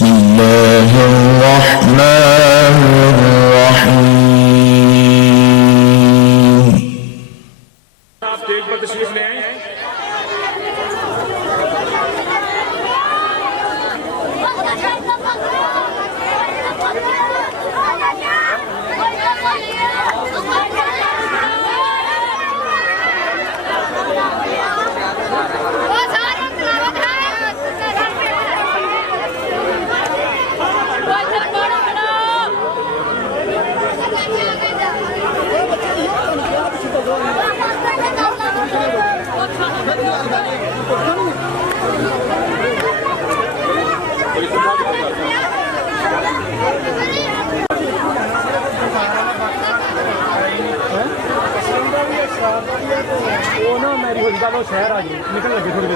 بسم اللہ الرحمن الرحیم۔ آپ اسٹیج پر تشریف لے آئیں۔ وہ نا میری ہوئی گل وہ شہر آ گئی نکل لگی تھوڑی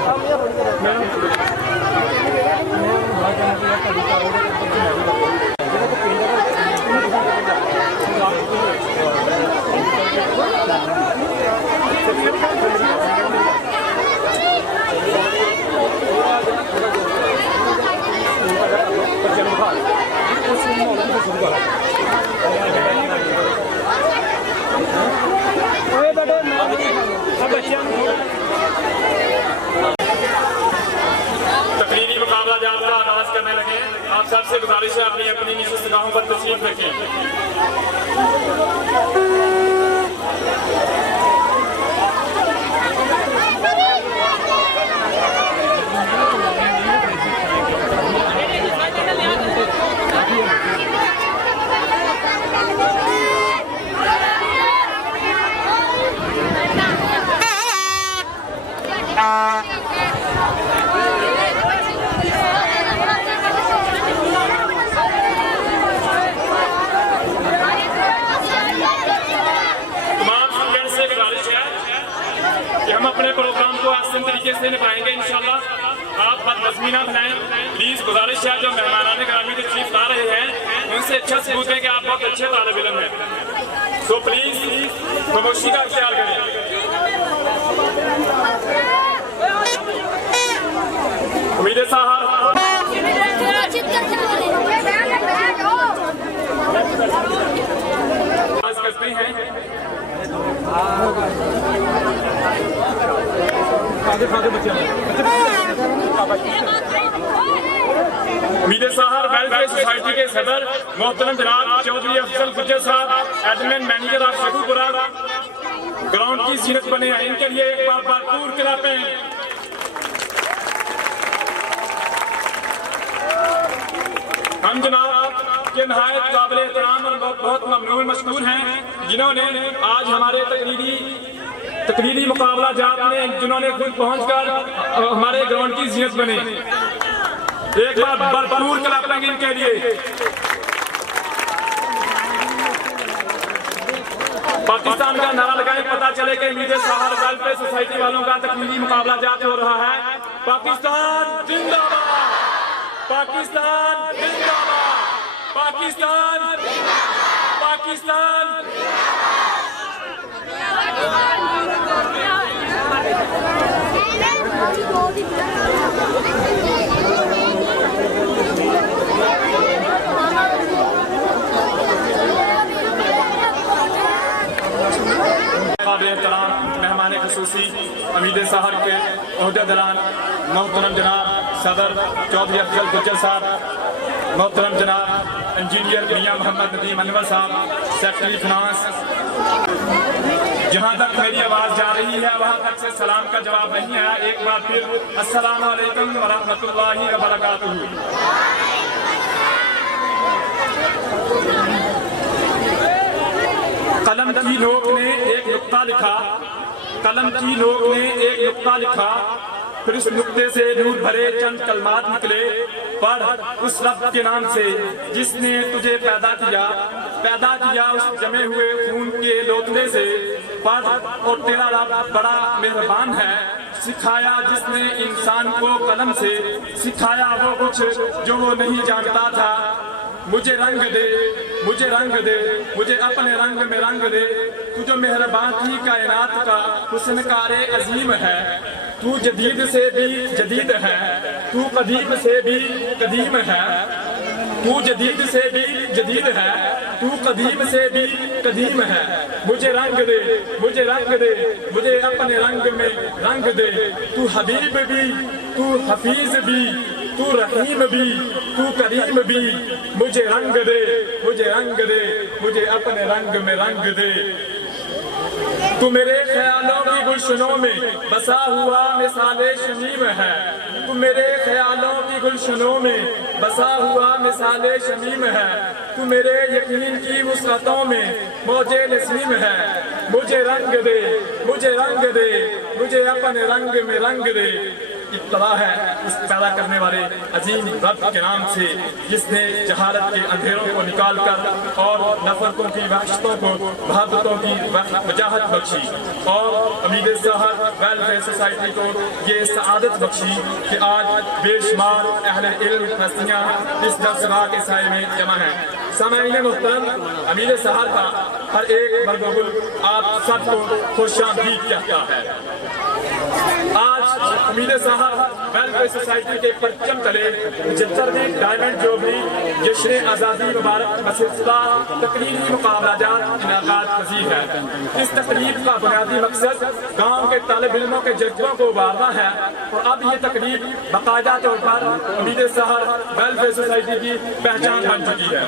تقریری مقابلہ جات کا آغاز کرنے لگے۔ آپ سب سے گزارش ہے اپنی اپنی نشستگاہوں پر تشریف رکھیں۔ ہم اپنے پروگرام کو آسان طریقے سے نبھائیں گے انشاءاللہ۔ آپ بدنظمی نہ بنائیں پلیز، گزارش ہے جو مہمانان گرامی تشریف لا رہے ہیں ان سے اچھا ثبوت ہے کہ آپ بہت اچھے طالب علم ہیں، تو پلیز خاموشی کا اختیار کریں۔ امید صاحب کرتے ہیں امید سہار ویلفیئر سوسائٹی کے صدر محترم جناب چودھری افضل گجر صاحب، admin manager of Sheikhupura, ground کی زینت بنے ہیں، ان کے لیے ایک بار بھرپور کلاپیں۔ ہم جناب کے نہایت قابل احترام اور بہت ممنون مشکور ہیں جنہوں نے آج ہمارے تقریری مقابلہ جات میں جنہوں نے خود پہنچ کر ہمارے گراؤنڈ کی زینت بنے۔ ایک بار بھرپور کلاپیں ان کے لیے۔ پاکستان کا نعرہ لگائیں، پتہ چلے کہ امید سہار ویلفیئر سوسائٹی والوں کا تقریری مقابلہ جات ہو رہا ہے۔ پاکستان زندہ باد، پاکستان زندہ باد، پاکستان پاکستان۔ قابل احترام مہمان خصوصی امید سہار کے عہدیداران محترم جناب صدر چودھری افضل گجر صاحب، محترم جناب انجینئر میاں محمد ندیم انور صاحب، سیکرٹری فنانس۔ جہاں تک میری آواز جا رہی ہے وہاں تک سے سلام کا جواب نہیں ہے، ایک بار پھر السلام علیکم ورحمۃ اللہ وبرکاتہ۔ قلم کی نوک نے ایک نقطہ لکھا، قلم کی نوک نے ایک نقطہ لکھا، پھر اس نقطے سے نور بھرے چند کلمات نکلے، پڑھ اس رب کے نام سے جس نے تجھے پیدا کیا اس جمے ہوئے خون کے لوتھڑے سے، پڑھ اور تیرا رب بڑا مہربان ہے، سکھایا جس نے انسان کو قلم سے، سکھایا وہ کچھ جو وہ نہیں جانتا تھا، مجھے رنگ دے مجھے رنگ دے مجھے اپنے رنگ میں رنگ دے، تو جو مہربان کی کائنات کا حسن کار عظیم ہے، تو جدید سے بھی جدید ہے، تو قدیم سے بھی قدیم ہے، تو جدید سے بھی جدید ہے، تو قدیم سے بھی قدیم ہے، مجھے رنگ دے مجھے رنگ دے مجھے اپنے رنگ میں رنگ دے، تو حبیب بھی تو حفیظ بھی تو رحیم بھی تو کریم بھی، مجھے رنگ دے مجھے رنگ دے مجھے اپنے رنگ میں رنگ دے، تو میرے خیالوں کی گلشنوں میں بسا ہوا مثال شمیم ہے، تو میرے خیالوں کی گلشنوں میں بسا ہوا مثال شمیم ہے، تو میرے یقین کی وسعتوں میں موج نسیم ہے، مجھے رنگ دے مجھے رنگ دے مجھے اپنے رنگ میں رنگ دے۔ ابتدا ہے اس پیدا کرنے والے عظیم رب کے نام سے جس نے جہالت کے اندھیروں کو نکال کر اور نفرتوں کی وحشتوں کو بہادروں کی وجاہت بخشی، اور امید سحر ویلفیئر سوسائٹی کو یہ سعادت بخشی کہ آج بے شمار اہل علم ہستیاں اس درسگاہ کے سائے میں جمع ہیں۔ سامعین محترم، امید سحر کا ہر ایک مرد و گل آپ سب کو خوش آمدید کہتا ہے۔ آج امید سحر ویلفیئر سوسائٹی کے پرچم تلے 75ویں ڈائمنڈ جوبلی جشن آزادی مبارک بسلسلہ تقریری مقابلہ جات انعقاد پذیر ہے۔ اس تقریب کا بنیادی مقصد گاؤں کے طالب علموں کے جذبوں کو ابھارنا ہے، اور اب یہ تقریب باقاعدہ طور پر امید سحر ویلفیئر سوسائٹی کی پہچان بن چکی ہے۔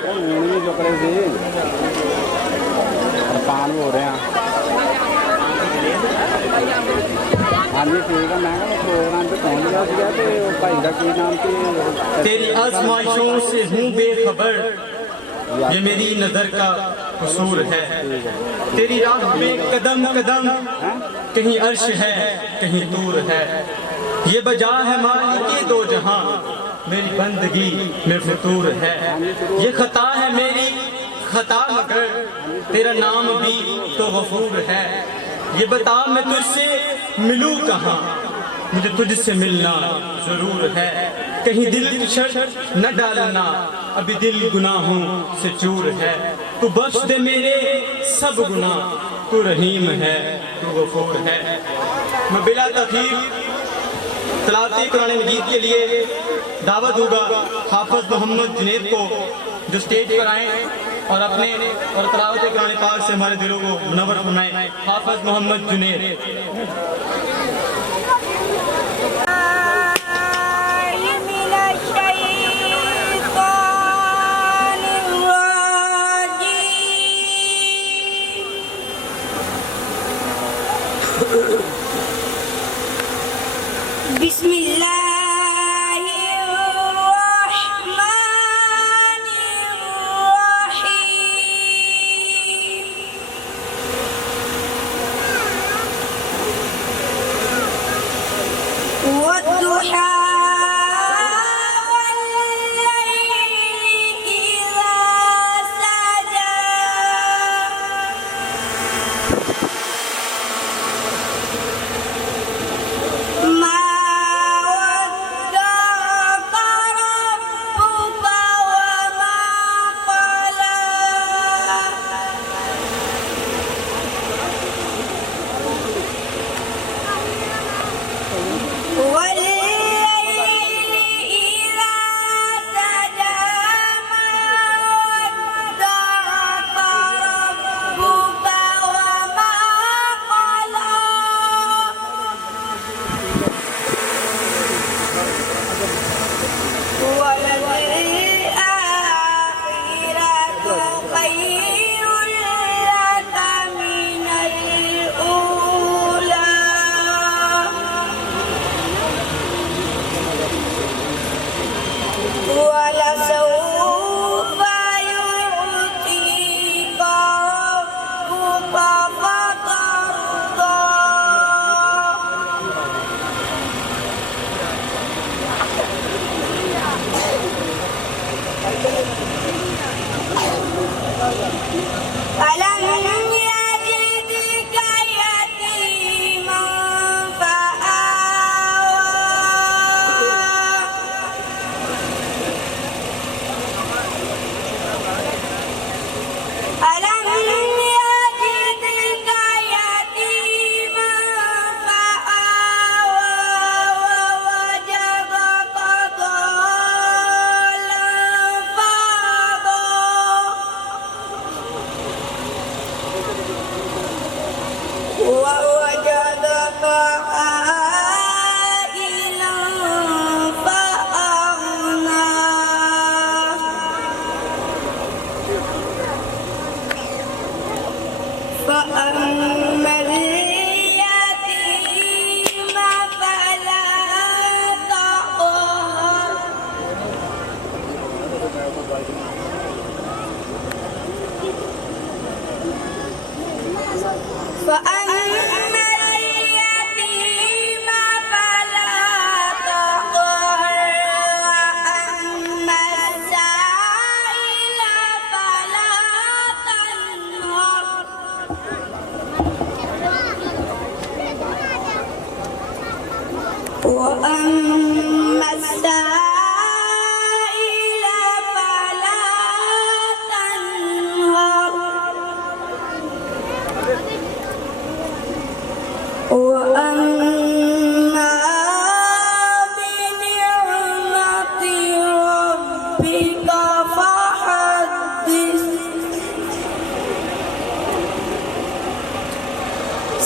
تیری آزمائشوں سے ہوں بے خبر، یہ میری نظر کا قصور ہے، تیری راہ میں قدم قدم کہیں عرش ہے کہیں طور ہے، یہ بجا ہے مالک دو جہاں میری بندگی میں فطور ہے، یہ خطا ہے میری خطا مگر تیرا نام بھی تو غفور ہے، یہ بتا میں تجھ سے ملوں کہاں مجھے تجھ سے ملنا ضرور ہے، کہیں دل کی شرط نہ ڈالنا ابھی دل گناہوں سے چور ہے، تو بخش دے میرے سب گناہ تو رحیم ہے تو غفور ہے۔ میں بلا تاخیر تلاوت قرآن مجید کے لیے دعوت دوں گا حافظ محمد جنید کو جو سٹیج پر آئیں اور اپنے اور تلاوت قرآن پاک سے ہمارے دلوں کو منور فرمائیں۔ حافظ محمد جنید۔ بسم اللہ الرحمن الرحیم، فأما اليتيم فلا تقهر وأما السائل فلا تنهر وأما السائل فلا تنهر وأما بنعمة ربك فحدث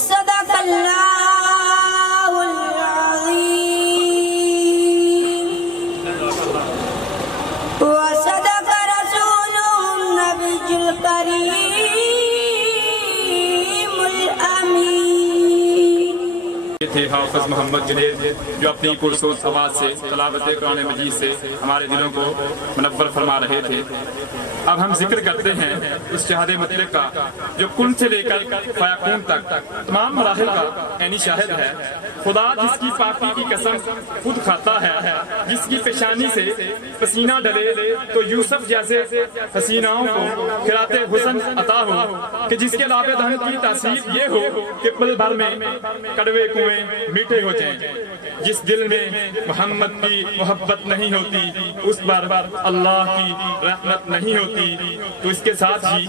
صدق الله العظيم وصدق رسوله النبي الكريم الأمين تھے حافظ محمد جنید جو اپنی پرسوز آواز سے تلاوت قرآن مجید سے ہمارے دلوں کو منور فرما رہے تھے۔ اب ہم ذکر کرتے ہیں اس شہاد مطلق کا جو کن سے لے کر فیکون تک تمام مراحل کا عینی شاہد ہے۔ خدا جس کی پاکی کی قسم خود کھاتا ہے، جس کی پیشانی سے پسینہ ڈلے تو یوسف جیسے حسیناؤں کو خراط حسن عطا ہو، کہ جس کے لاب دہن کی تاثیر یہ ہو کہ پل بھر میں کڑوے کنویں میٹھے ہو جائیں۔ جس دل میں محمد کی محبت نہیں ہوتی اس پر اللہ کی رحمت نہیں ہوتی۔ تو اس کے ساتھ ہی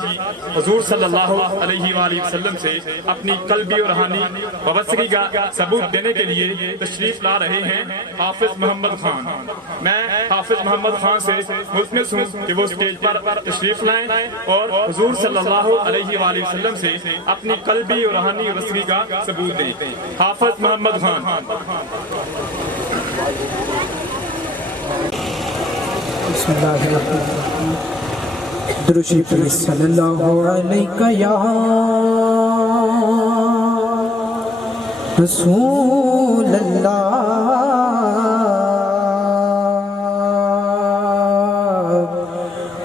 حضور صلی اللہ علیہ وآلہ وسلم سے اپنی قلبی اور روحانی وابستگی کا ثبوت دینے کے لیے تشریف لا رہے ہیں حافظ محمد خان۔ میں حافظ محمد خان سے ملتمس ہوں کہ وہ اسٹیج پر تشریف لائیں اور حضور صلی اللہ علیہ وآلہ وسلم سے اپنی قلبی اور روحانی وابستگی کا ثبوت دیں۔ حافظ محمد خان۔ بسم اللہ الرحمن الرحیم۔ درود شریف صلی اللہ علیہ یا رسول اللہ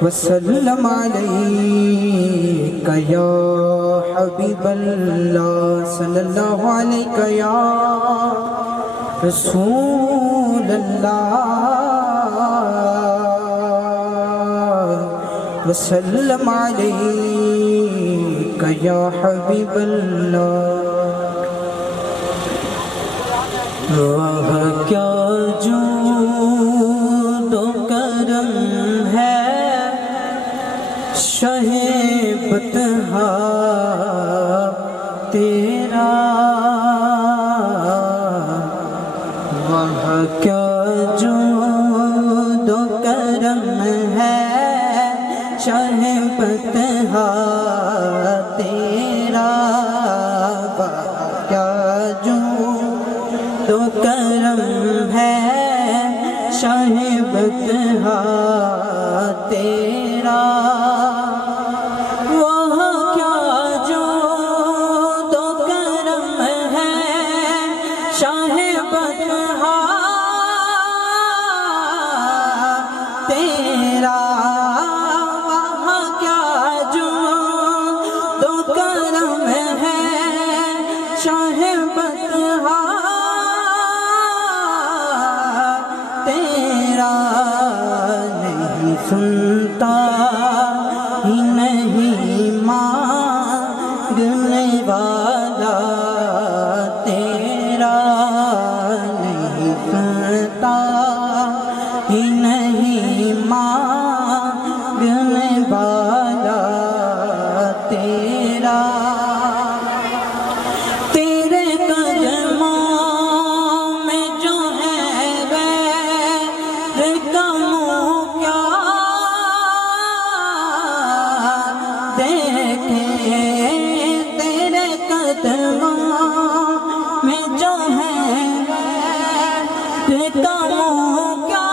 وسلم علیکہ یا حبیب اللہ صلی اللہ علیہ یا رسول اللہ وسلم علیکہ یا حبیب اللہ۔ واہ کیا جود و کرم ہے شہ بطحا تیرا، واہ کیا جود و کرم ہے شہ بطحا تیرا، واہ کیا جود و کرم ہے شہ بطحا تیرا، وہ کیا جود و کرم ہے شہ بطحا تیرا، وہ کیا جود و کرم ہے شہ بطحا تیرا، نہیں سنتا ہی نہیں مانگنے والا تیرا، نہیں سنتا ہی نہیں مانگنے والا تیرا، تیرے قدموں میں جو ہے غیر کا منہ کیا دیکھے، تیرے قدموں میں جو ہے غیر کا منہ کیا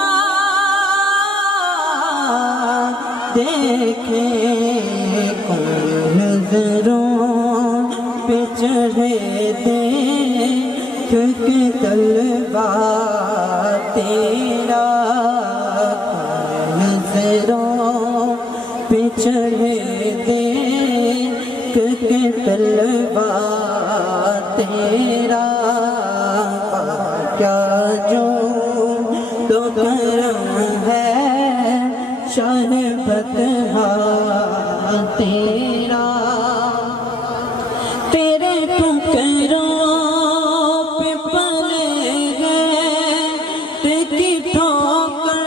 دیکھے، کون نظروں پہ چڑھے دیکھ کے طلبہ تیرا، کون نظروں چڑھے دیکھ کے طلبا تیرا کیا جو تو کرم ہے شاہ فتحہ تیرا تیرے ٹکڑوں پہ پلے گئے ٹکی ٹھوکر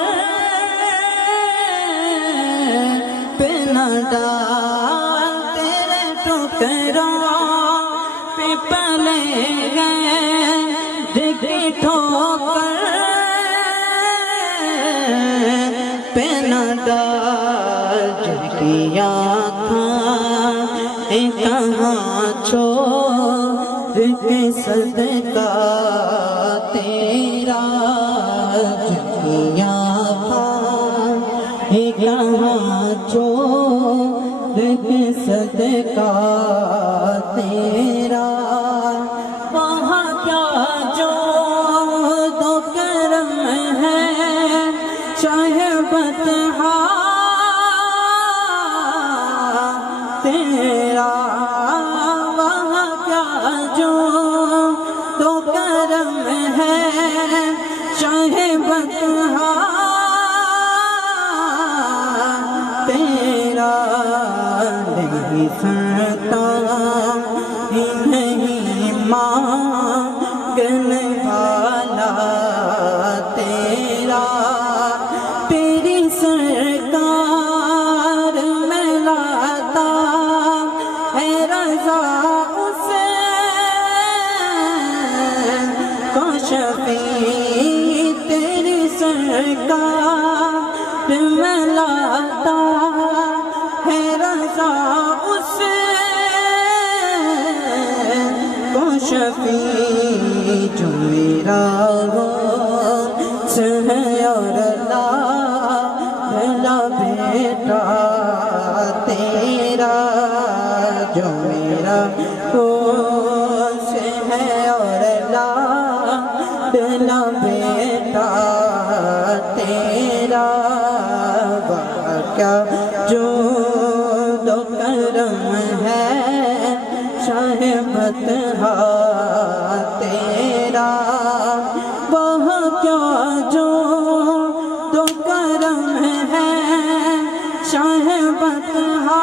پہ نہ ڈال تیرے ٹکڑوں پہ پلے گئے ٹکی ٹھوکر پہ نہ ڈال جن کی آنکھیں کہاں چھوڑ کے صدقہ تیرا جن کی آنکھیں کہاں چھوڑ کے صدقہ تیرا وہاں کیا جو تو کرم ہے شاہ فتحہ تیرا وہاں کیا جو تو کرم ہے شاہ فتحہ تیرا نہیں سنتا ہی نہیں مانگنے والا تیرا تیری سرکار میں لاتا ہے رضا اسے کو شفیع تیری سرکار میں لاتا ہے رضا اسے کو شفیع جو میرا ہو ہے اور لا بیٹا تیرا جو میرا خوش ہے اور لا بیٹا تیرا کیا جو دو کرم ہے شاہ فتحہ تیرا وہاں کیا جو تو کرم ہے شاہ فتحہ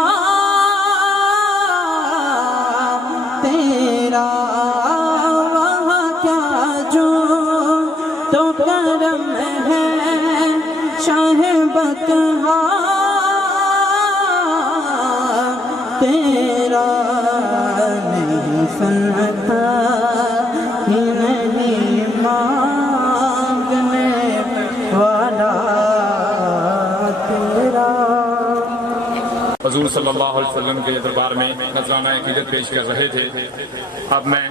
تیرا وہاں کیا جو تو کرم ہے شاہ فتحہ تیرا نہیں سنتا ہی نہیں مانگنے والا تیرا حضور صلی اللہ علیہ وسلم کے دربار میں نذرانہ عقیدت پیش کر رہے تھے. اب میں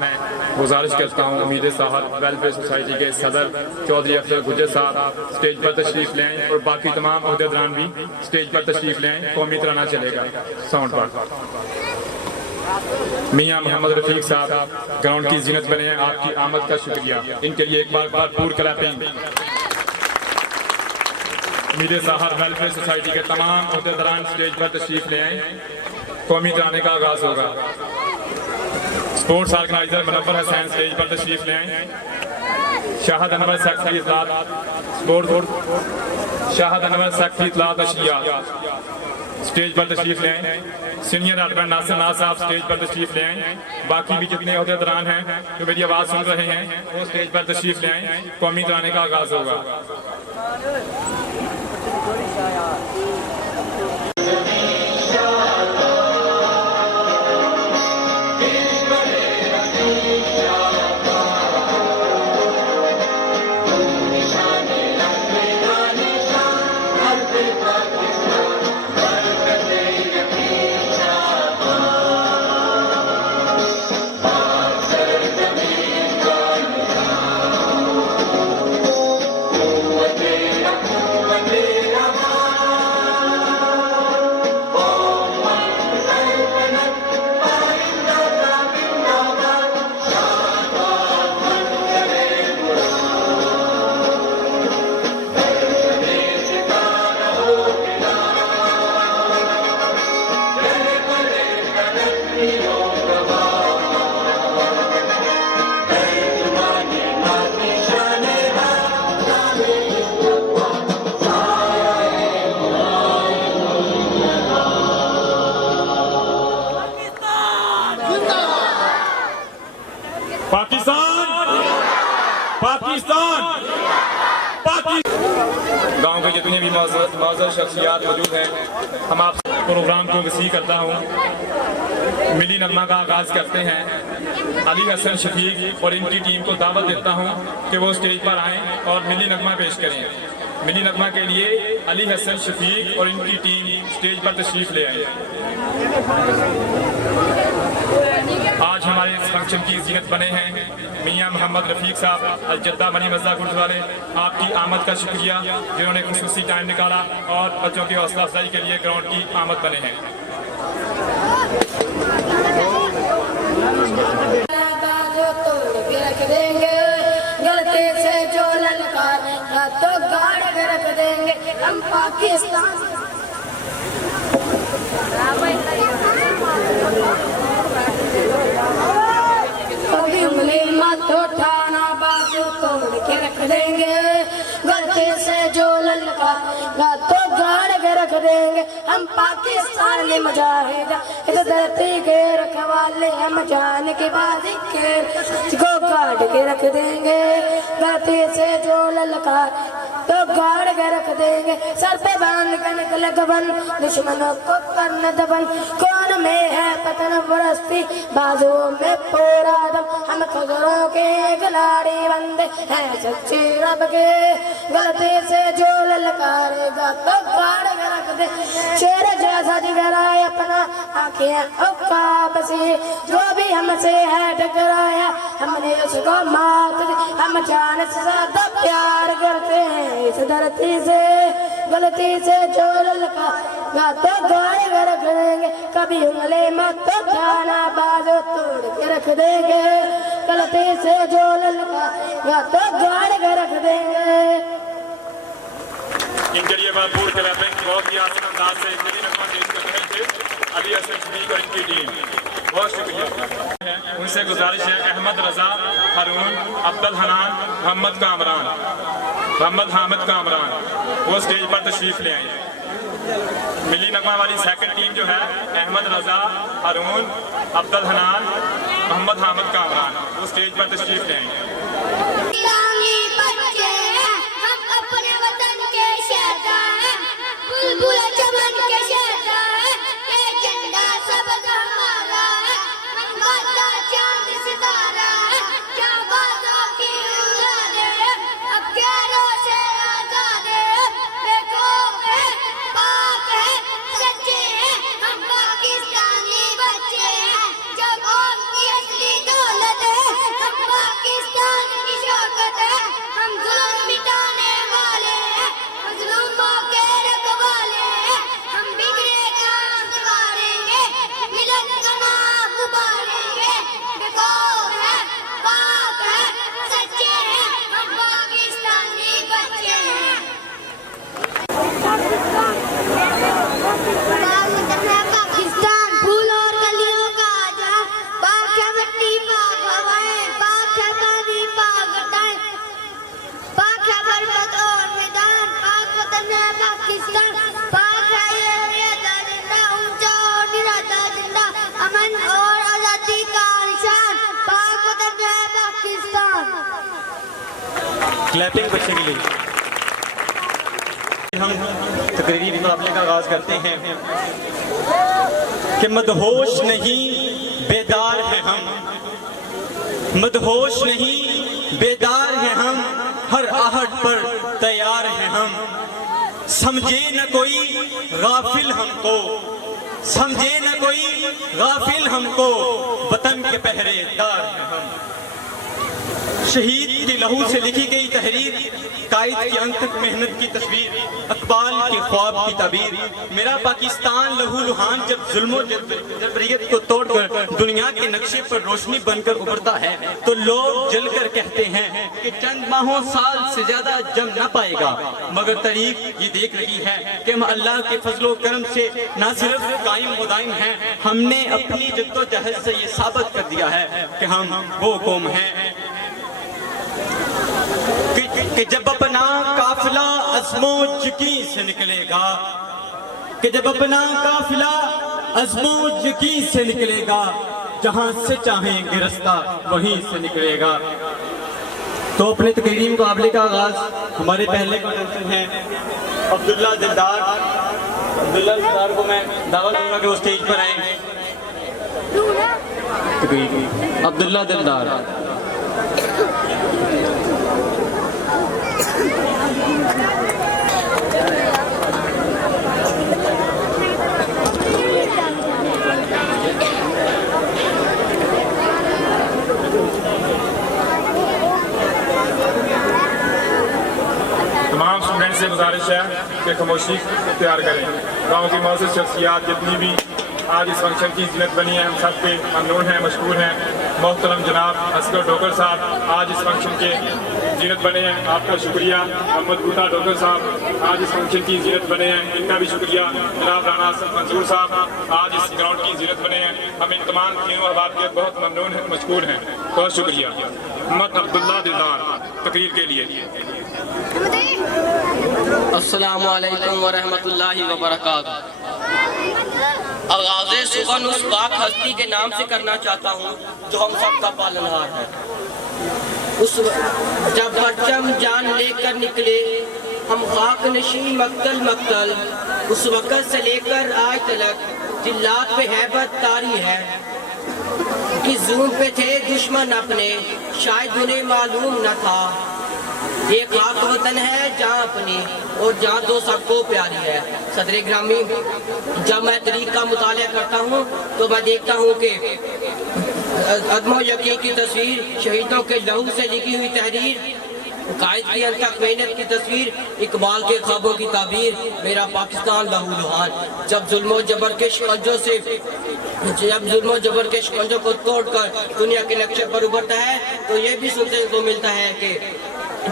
گزارش کرتا ہوں امید ساحل ویلفیئر سوسائٹی کے صدر چودھری افضل گجر صاحب اسٹیج پر تشریف لیں اور باقی تمام عہدیداران بھی اسٹیج پر تشریف لیں. قومی ترانہ چلے گا ساؤنڈ پر. میاں محمد رفیق صاحب گراؤنڈ کی زینت بنے ہیں. آپ کی آمد کا شکریہ. ان کے لیے ایک بار بھرپور کلیپنگ. امید ساحل ویلفیئر سوسائٹی کے تمام عہدیداران اسٹیج پر تشریف لے آئیں. قومی ترانے کا آغاز ہوگا. اسپورٹس آرگنائزر منور حسین اسٹیج پر تشریف لے آئیں. شاہد انور سیکرٹری اطلاعات شاہد انور سیکرٹری اطلاعات اشریات اسٹیج پر تشریف لے آئیں. سینئر ایڈمن ناصر ناز صاحب اسٹیج پر تشریف لے آئیں. باقی بھی جتنے عہدیداران ہیں جو میری آواز سن رہے ہیں وہ اسٹیج پر تشریف لے آئیں. قومی ترانے کا آغاز ہوگا. معزز شخصیات موجود ہیں، ہم آپ پروگرام کو وسیع کرتا ہوں، ملی نغمہ کا آغاز کرتے ہیں۔ علی حسن شفیق اور ان کی ٹیم کو دعوت دیتا ہوں کہ وہ اسٹیج پر آئیں اور ملی نغمہ پیش کریں۔ ملی نغمہ کے لیے علی حسن شفیق اور ان کی ٹیم اسٹیج پر تشریف لے آئیں۔ آج ہمارے اس فنکشن کی زینت بنے ہیں میاں محمد رفیق صاحب الجدہ بنی مزہ گردوارے۔ آپ کی آمد کا شکریہ، جنہوں نے خصوصی ٹائم نکالا اور بچوں کی حوصلہ افزائی کے لیے گراؤنڈ کی آمد بنے ہیں۔ رکھ دیں گے غلطی سے جو للکارے گا تو گاڑ کے رکھ دیں گے ہم پاکستان۔ کبھی انگلی مت اٹھانا بازو توڑ کے رکھ دیں گے، غلطی سے جو للکارے گا تو گاڑ کے رکھ دیں گے ہم پاکستانی مجاہد، اس دھرتی کے رکھوالے ہم جان کی بازی کے کو گاڑ کے رکھ دیں گے، غلطی سے جو للکارے تو گاڑ کے رکھ دیں گے، سر پہ باندھ کے نکلے گبن دشمنوں کو کرنے دبن، کون میں ہے پتن پرستی بازو میں پورا دم، ہم خضروں کے کھلاڑی بندے ہیں سچے رب کے، غلطی سے جو للکارے گا تو گاڑ کے رکھ دے، شیر جیسا جگر آئے اپنا آنکھیں عقاب سے، جو بھی ہم سے ہے ٹکرایا ہم نے اس کو مات دی، ہم جان سے زیادہ پیار کرتے ہیں اس دھرتی سے، غلطی سے جو للکارے گا تو گاڑ کے رکھ دیں گے، کبھی انگلی مت اٹھانا بازو توڑ کے رکھ دیں گے، غلطی سے جو للکارے گا تو گاڑ کے رکھ دیں گے۔ ان کے لیے بھرپور کلیپنگ، بہت ہی آسان انداز سے ملی نغمہ پیش کر رہے تھے علی حسن شفیق اور ان کی ٹیم، بہت شکریہ۔ ان سے گزارش ہے احمد رضا، ہارون، عبدالحنان، محمد حامد کامران وہ اسٹیج پر تشریف لے آئیں۔ ملی نغمہ والی سیکنڈ ٹیم جو ہے احمد رضا، ہارون، عبدالحنان، محمد حامد کامران وہ اسٹیج پر تشریف لے آئیں۔ اسلامی بچے ہیں ہم اپنے وطن کے شہدا ہیں، بلبل چمن کے شہدا ہیں، یہ جھنڈا سبز ہمارا ہے، منواتا چاند ستارہ ہے، جانبازوں کی اولاد ہے، اب گیروں سے آزاد ہے، بے خوف ہے، پاک ہے، سچے ہیں، ہم پاکستانی بچے ہیں، جو قوم کی اصلی دولت ہے، ہم پاکستان کی شوکت ہے، ہم ظلم مٹانے والے ہیں، مظلوموں کے رکھوالے ہیں، ہم بگڑے کام سنواریں گے، ملت کا نام ابھاریں گے، بے خوف ہے، پاک ہے، سچے ہیں، ہم پاکستانی بچے ہیں۔ پاکستان پھول اور کلیوں کا آجا، پاک ہے مٹی پاک ہوائیں، پاک ہے پانی پاک گٹائیں، پاک ہے بربت اور میدان، پاک وطن ہے پاکستان، پاک ہے یہ ریاضہ زندہ، اونچا اور نرالا زندہ، امن اور آزادی کا نشان، پاک وطن ہے پاکستان۔ کلیپنگ بچے کے لیے ہم تقریری مقابلے کا آغاز کرتے ہیں کہ مدہوش نہیں بیدار ہیں ہم، مدہوش نہیں بیدار ہیں ہم، ہر آہٹ پر تیار ہیں ہم، سمجھے نہ کوئی غافل ہم کو، سمجھے نہ کوئی غافل ہم کو، وطن کے پہرے دار ہیں ہم۔ شہید کے لہو سے لکھی گئی تحریر، قائد کی انتھک محنت کی تصویر، اقبال کے خواب کی تعبیر، میرا پاکستان لہو لہان جب ظلم و جبریت کو توڑ کر دنیا کے نقشے پر روشنی بن کر ابھرتا ہے تو لوگ جل کر کہتے ہیں کہ چند ماہوں سال سے زیادہ جم نہ پائے گا، مگر تاریخ یہ دیکھ رہی ہے کہ ہم اللہ کے فضل و کرم سے نہ صرف قائم و دائم ہیں، ہم نے اپنی جد و جہد سے یہ ثابت کر دیا ہے کہ ہم وہ قوم ہیں کہ جب اپنا قافلہ عزم و یقین سے نکلے گا، کہ جب اپنا قافلہ عزم و یقین سے نکلے گا، جہاں سے چاہیں گے رستہ وہیں سے نکلے گا۔ تو اپنے تقریری مقابلے کا آغاز ہمارے پہلے کنٹسٹنٹ ہیں عبداللہ دلدار کو میں دعوت دوں گا کہ وہ اسٹیج پر آئیں. عبداللہ دلدار. تمام اسٹوڈنٹ سے گزارش ہے کہ خاموشی اختیار کریں. گاؤں کی معزز شخصیات جتنی بھی آج اس فنکشن کی زینت بنی ہیں ہم سب کے ممنون ہیں, مشکور ہیں. محترم جناب اصغر ڈوگر صاحب آج اس فنکشن کے زینت بنے ہیں, آپ کا شکریہ. محمد بوٹا ڈوگر صاحب آج اس فنکشن کی زینت بنے ہیں, ان کا بھی شکریہ. جناب رانا منظور صاحب آج اس گراؤنڈ کی زینت بنے ہیں, ہم ان تمام تینوں احباب کے بہت ممنون ہیں, مشکور ہیں. بہت شکریہ. محمد عبداللہ دلدار تقریر کے لیے. السلام علیکم ورحمۃ اللہ وبرکاتہ. آغاز سخن اس پاک ہستی کے نام سے کرنا چاہتا ہوں جو ہم سب کا پالنہار ہے. جب پرچم جان لے کر نکلے ہم خاک نشین مقتل مقتل, اس وقت سے لے کر آج تلک جلات پہ ہیبت طاری ہے. کس زون پہ تھے دشمن اپنے شاید انہیں معلوم نہ تھا. یہ خاک وطن ہے جہاں اپنی اور جہاں تو سب کو پیاری ہے. صدر گرامی, جب میں تاریخ کا مطالعہ کرتا ہوں تو میں دیکھتا ہوں کہ عدم و یقین کی تصویر, شہیدوں کے لہو سے لکھی ہوئی تحریر, قائد کی انتھک محنت کی تصویر, اقبال کے خوابوں کی تعبیر, میرا پاکستان لہو لہان. جب ظلم و جبر کے شکنجوں کو توڑ کر دنیا کے نقشے پر ابھرتا ہے تو یہ بھی سننے کو ملتا ہے کہ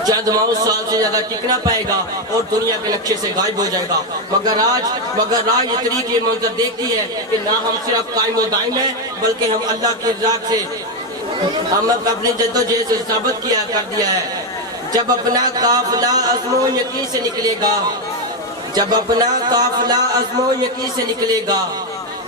چند ماہ سال سے زیادہ ٹک نہ پائے گا اور دنیا کے نقشے سے غائب ہو جائے گا. مگر آج یہ طریق یہ منظر دیکھتی ہے کہ نہ ہم صرف قائم و دائم ہیں بلکہ ہم اللہ کی رضا سے ہم اپنی جد و جہد سے ثابت کر دیا ہے. جب اپنا قافلہ عزم و یقین سے نکلے گا, جب اپنا قافلہ عزم و یقین سے نکلے گا,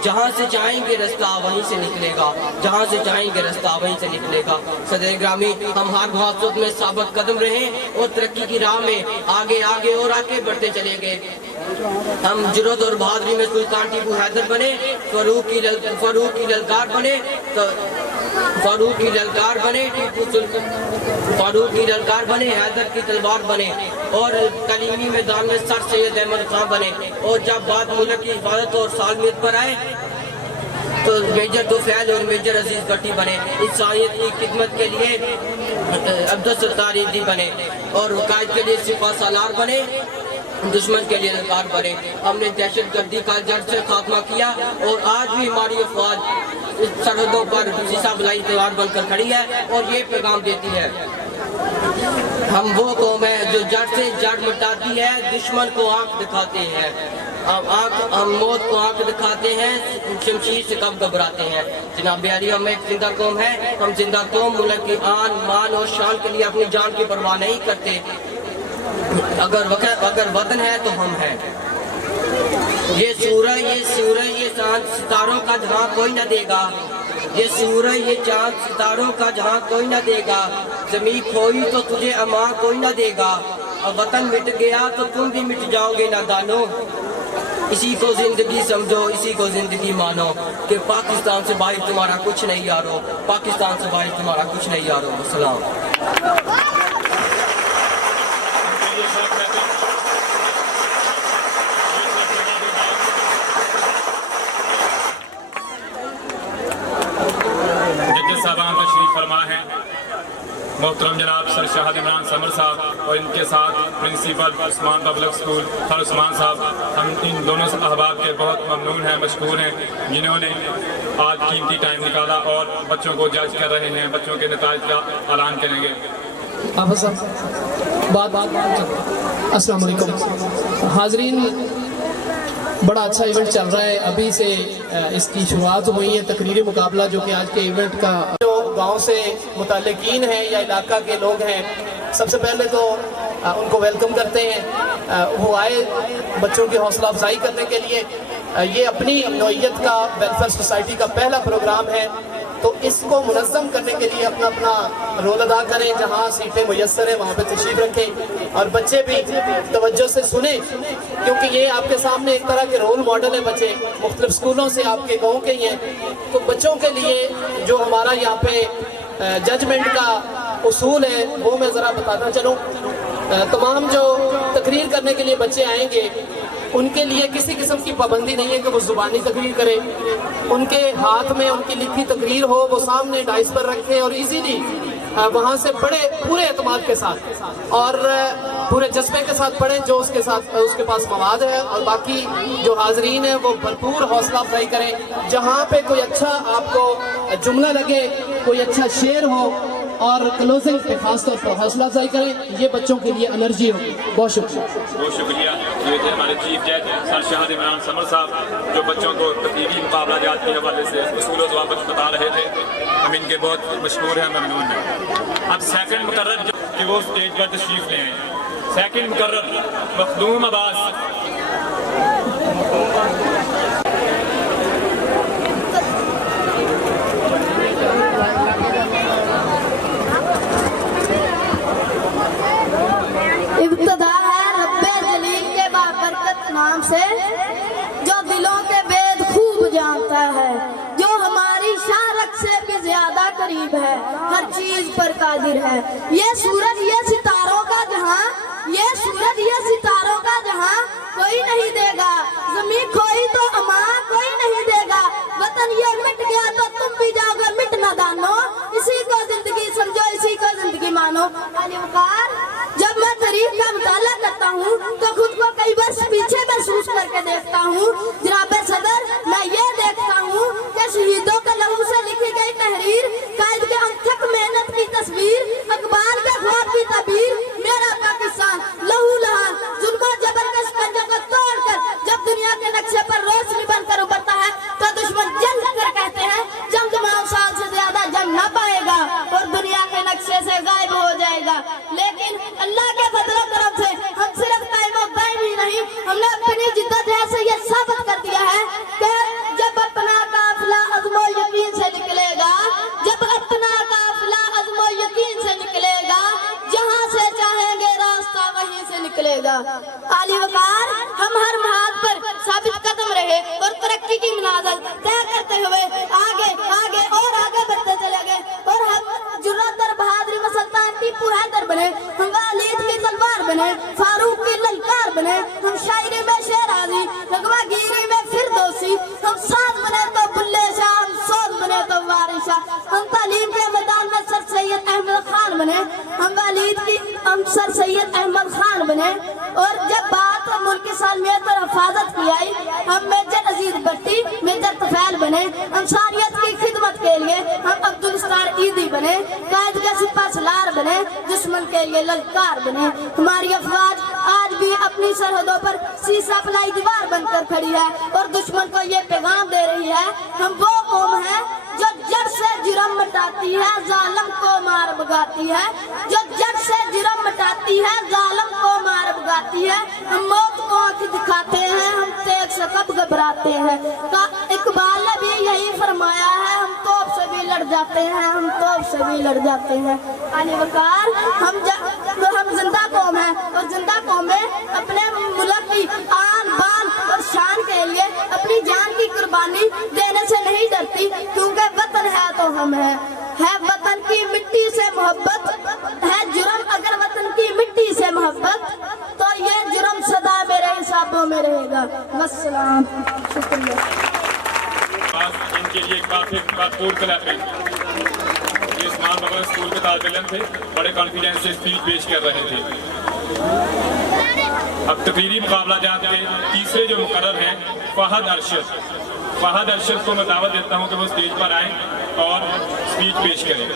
جہاں سے چاہیں گے رستہ وہیں سے نکلے گا, جہاں سے چاہیں گے رستہ وہیں سے نکلے گا. صدر گرامی, ہم ہر حادثت میں ثابت قدم رہیں اور ترقی کی راہ میں آگے اور آگے بڑھتے چلے گئے. ہم جرأت اور بہادری میں سلطان ٹیپو حیدر بنے, فاروق کی للکار بنے, حیدر کی تلوار بنے, اور تعلیمی میدان میں سر سید احمد خان بنے. اور جب بات ملک کی حفاظت اور سالمیت پر آئے تو میجر توفیل اور میجر عزیز بٹی بنے. انسانیت کی خدمت کے لیے عبدالستار ایدی بنے, اور قائد کے لیے سپاہ سالار بنے, دشمن کے لیے للکار بنے. ہم نے دہشت گردی کا جڑ سے خاتمہ کیا اور آج بھی ہماری افواج سرحدوں پر سیسا بلائی تلوار بن کر کھڑی ہے اور یہ پیغام دیتی ہے ہم وہ قوم ہے جو جڑ سے جڑ مٹاتی ہے, دشمن کو آنکھ دکھاتے ہیں, ہم موت کو آنکھ دکھاتے ہیں, شمشیر سے کب گھبراتے ہیں. جناب عالی, ہم ایک زندہ قوم ہے, ہم زندہ قوم ملک کی آن مان اور شان کے لیے اپنی جان کی پرواہ نہیں کرتے. اگر وطن ہے تو ہم ہیں. یہ سورج یہ چاند ستاروں کا جہاں کوئی نہ دے گا, یہ سورج یہ چاند ستاروں کا جہاں کوئی نہ دے گا. زمین کھوئی تو تجھے امان کوئی نہ دے گا, اور وطن مٹ گیا تو تم بھی مٹ جاؤ گے نادانو. اسی کو زندگی سمجھو, اسی کو زندگی مانو کہ پاکستان سے باہر تمہارا کچھ نہیں یارو, پاکستان سے باہر تمہارا کچھ نہیں یارو. السلام. صاحبان تشریف فرما ہے, محترم جناب سر شاہد عمران سمر صاحب اور ان کے ساتھ پرنسپل عثمان پبلک اسکول سر عثمان صاحب. ہم ان دونوں احباب کے بہت ممنون ہیں, مشکور ہیں, جنہوں نے آج قیمتی ٹائم نکالا اور بچوں کو جج کر رہے ہیں, بچوں کے نتائج کا اعلان کریں گے. السلام علیکم حاضرین, بڑا اچھا ایونٹ چل رہا ہے. ابھی سے اس کی شروعات ہوئی ہے تقریری مقابلہ جو کہ آج کے ایونٹ کا جو گاؤں سے متعلقین ہیں یا علاقہ کے لوگ ہیں, سب سے پہلے تو ان کو ویلکم کرتے ہیں. وہ آئے بچوں کی حوصلہ افزائی کرنے کے لیے. یہ اپنی نوعیت کا ویلفیئر سوسائٹی کا پہلا پروگرام ہے تو اس کو منظم کرنے کے لیے اپنا اپنا رول ادا کریں، جہاں سیٹیں میسر ہیں وہاں پہ تشریف رکھیں، اور بچے بھی توجہ سے سنیں، کیونکہ یہ آپ کے سامنے ایک طرح کے رول ماڈل ہیں بچے، مختلف اسکولوں سے آپ کے گاؤں کے ہی ہیں، تو بچوں کے لیے جو ہمارا یہاں پہ ججمنٹ کا اصول ہے وہ میں ذرا بتاتا چلوں۔ تمام جو تقریر کرنے کے لیے بچے آئیں گے ان کے لیے کسی قسم کی پابندی نہیں ہے کہ وہ زبانی تقریر کریں، ان کے ہاتھ میں ان کی لکھی تقریر ہو، وہ سامنے ڈائس پر رکھیں اور ایزیلی وہاں سے پڑھے پورے اعتماد کے ساتھ اور پورے جذبے کے ساتھ پڑھیں جو اس کے پاس مواد ہے، اور باقی جو حاضرین ہیں وہ بھرپور حوصلہ افزائی کریں، جہاں پہ کوئی اچھا آپ کو جملہ لگے، کوئی اچھا شعر ہو، اور کلوزنگ پہ خاص طور پر حوصلہ افزائی کریں، یہ بچوں کے لیے انرجی ہوگی۔ بہت شکریہ۔ بہت شکریہ۔ یہ تھے ہمارے چیف جج سر شہاد عمران سمر صاحب، جو بچوں کو تقریری مقابلہ جات کے حوالے سے اصول و ضوابط بتا رہے تھے، ہم ان کے بہت مشہور ہیں، ممنون ہیں۔ اب سیکنڈ مقرر جو کہ وہ اسٹیج پر تشریف لے ہیں، سیکنڈ مقرر مخدوم عباس۔ ابتدا ہے رب جلیل کے بابرکت نام سے، جو دلوں کے بید خوب جانتا ہے، جو ہماری شارک سے بھی زیادہ قریب ہے، ہر چیز پر قادر ہے۔ یہ سورج یہ ستاروں کا جہاں، یہ سورج یہ ستاروں کا جہاں کوئی نہیں دے گا، زمین کھوئی تو امان کوئی نہیں دے گا، وطن یہ مٹ گیا تو تم بھی جاؤ گے مٹ نہ دانو، اسی کو زندگی سمجھو اسی کو زندگی مانو۔ علی وقار، جب میں تاریخ کا مطالعہ کرتا ہوں تو خود کو کئی برس پیچھے محسوس کر کے دیکھتا ہوں۔ جناب صدر، میں یہ دیکھتا ہوں کہ شہیدوں کے لہو سے لکھی گئی تحریر، قائد کے انتھک محنت کی تصویر، اقبال کے خواب کی تعبیر، میرا پاکستان لہو لہان ظلم و جبر کے شکنجے کو توڑ کر جب دنیا کے نقشے پر روشنی بن کر ابھرتا ہے تو دشمن جنگ کر کہتے ہیں جنگ 9 سال سے زیادہ جنگ نہ پائے گا اور دنیا کے نقشے سے غائب ہو جائے گا۔ لیکن اللہ کے فضل و کرم سے ہم صرف قائم و دائم ہی نہیں، ہم نے اپنی جدت سے یہ ثابت کر دیا ہے کہ جب اپنا قافلہ عزم و یقین سے نکلے گا، جب اپنا قافلہ عزم و یقین سے نکلے گا، جہاں سے چاہیں گے راستہ وہیں سے نکلے گا۔ علی وقار، ہم ہر محاذ پر ثابت قدم رہے اور ترقی کی منازل طے کرتے ہوئے آگے آگے اور آگے بڑھتے چلے گئے، اور ہم جرات اور بہادری میں سلطان ٹیپو حیدر بنے، ہم والید کی تلوار بنے، فاروق کی للکار بنے، ہم شاعری میں شیرازی، رغبہ گیری میں فردوسی، ہم ساز بنے تو بلے شاہ، ہم سوز بنے تو وارث شاہ، ہم تعلیم کے میدان میں سر سید احمد خان بنے، ہم والید کی سر سید احمد خان بنے، اور جب بات ملک کی سالمیت اور حفاظت کی آئی، ہم میجر عزیز بٹی میجر طفیل بنے، انسانیت کی خدمت کے لیے ہم عبدالستار عیدی بنے، قائد کے سپہ سالار بنے، دشمن کے لیے للکار بنے۔ ہماری افواج آج بھی اپنی سرحدوں پر سیسا پلائی دیوار بن کر کھڑی ہے اور دشمن کو یہ پیغام دے رہی ہے، ہم وہ قوم ہیں جو جڑ سے جرم مٹاتی ہے، ظالم کو مار بھگاتی ہے، جو جڑ سے جرم مٹاتی ہے، ظالم کو مار بھگاتی ہے، ہم موت کو آنکھ دکھاتے ہیں، ہم تیغ سے کب گھبراتے ہیں۔ اقبال نے بھی یہی فرمایا ہے، ہم توپ سے بھی لڑ جاتے ہیں، ہم توپ سے بھی لڑ جاتے ہیں۔ علی وقار، ہم زندہ قوم ہیں اور زندہ قومیں اپنے ملک کی آن بان اور شان کے لیے اپنی جان کی قربانی دینے سے نہیں ڈرتی، کیونکہ وطن ہے تو ہم ہیں، ہے وطن کی مٹی سے محبت، ہے جرم اگر وطن کی مٹی سے محبت تو یہ جرم سدا میرے حسابوں میں رہے گا۔ والسلام، شکریہ۔ ان کے لیے کافی بھرپور کلیپنگ۔ یہ اسمان بغیر اسکول کے طالب علم تھے، بڑے کانفیڈنس سے اسپیچ پیش کر رہے تھے۔ اب تقریری مقابلہ جات کے تیسرے جو مقرر ہیں فہد ارشد، فہد ارشد کو میں دعوت دیتا ہوں کہ وہ اسٹیج پر آئیں اور اسپیچ پیش کریں۔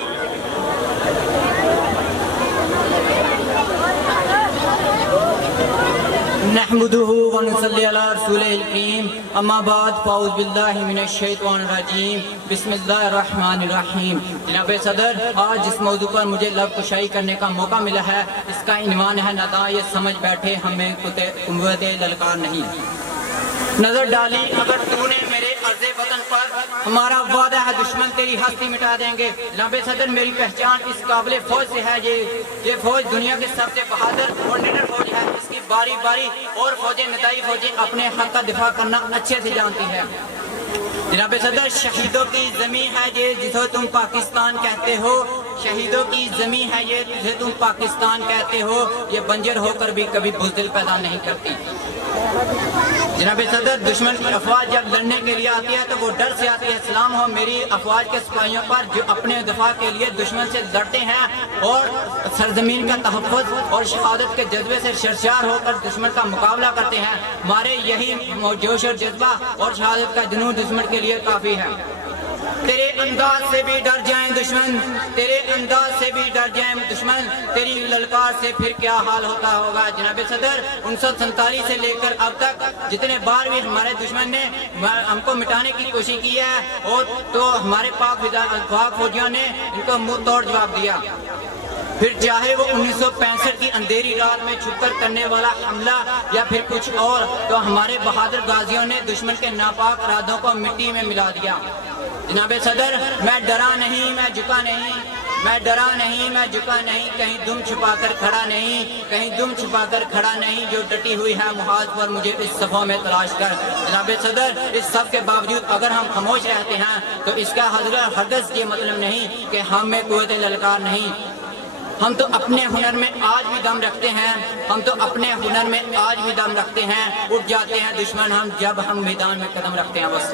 نحمده ونصلي على رسوله الكريم اما بعد فاعوذ باللہ من الشیطان الرجیم بسم اللہ الرحمن الرحیم۔ جناب صدر، آج اس موضوع پر مجھے لب کشائی کرنے کا موقع ملا ہے، اس کا عنوان ہے نتائج سمجھ بیٹھے ہمیں قوت للکار نہیں۔ نظر ڈالی اگر تو نے میرے अर्ज़ वतन पर हमारा वादा है दुश्मन तेरी हस्ती मिटा देंगे। जनाब सदर मेरी पहचान इस काबिल फौज से है। ये फौज दुनिया की सबसे बहादुर और निडर फौज है। इसकी बारी बारी और फौजें नदाई फौजें अपने हक का दिफा करना अच्छे से जानती है। जनाब सदर शहीदों की ज़मीं है ये जिसे तुम पाकिस्तान कहते हो, शहीदों की ज़मीं है ये जिसे तुम पाकिस्तान कहते हो, ये बंजर होकर भी कभी बुज़दिल पैदा नहीं करती। जनाब सदर दुश्मन की अफवाज जब लड़ने के लिए आती है तो वो डर से आती है। सलाम हो मेरी अफवाज के सिपाहियों पर जो अपने दफा के लिए दुश्मन से लड़ते हैं और सरजमीन का तहफ़्फ़ुज़ और शहादत के जज्बे से सरशार होकर दुश्मन का मुकाबला करते हैं। हमारे यही जोश और जज्बा और शहादत का जुनून दुश्मन के लिए काफ़ी है। तेरे अंदाज से भी डर जाएं दुश्मन, तेरे अंदाज से भी डर जाएं दुश्मन, तेरी ललकार से फिर क्या हाल होता होगा। जनाब सदर 1947 से लेकर अब तक जितने बार भी हमारे दुश्मन ने हमको मिटाने की कोशिश की है और तो हमारे पाक फौजियों ने इनको मुंह तोड़ जवाब दिया। फिर चाहे वो 1965 की अंधेरी रात में छुपकर करने वाला हमला या फिर कुछ और, तो हमारे बहादुर गाजियों ने दुश्मन के नापाक इरादों को मिट्टी में मिला दिया। जनाब सदर मैं डरा नहीं, मैं झुका नहीं, मैं डरा नहीं, मैं झुका नहीं, कहीं दुम छुपाकर खड़ा नहीं, कहीं दुम छुपाकर खड़ा नहीं, जो डटी हुई है मुहाज पर मुझे इस सफ़ों में तलाश कर। जनाब सदर इस सब के बावजूद अगर हम खामोश रहते हैं तो इसका हरगिज़ ये मतलब नहीं कि हम में क़ुव्वत ललकार नहीं। हम तो अपने हुनर में आज भी दम रखते हैं, हम तो अपने हुनर में आज भी दम रखते हैं। उठ जाते हैं दुश्मन हम जब हम मैदान में कदम रखते हैं। बस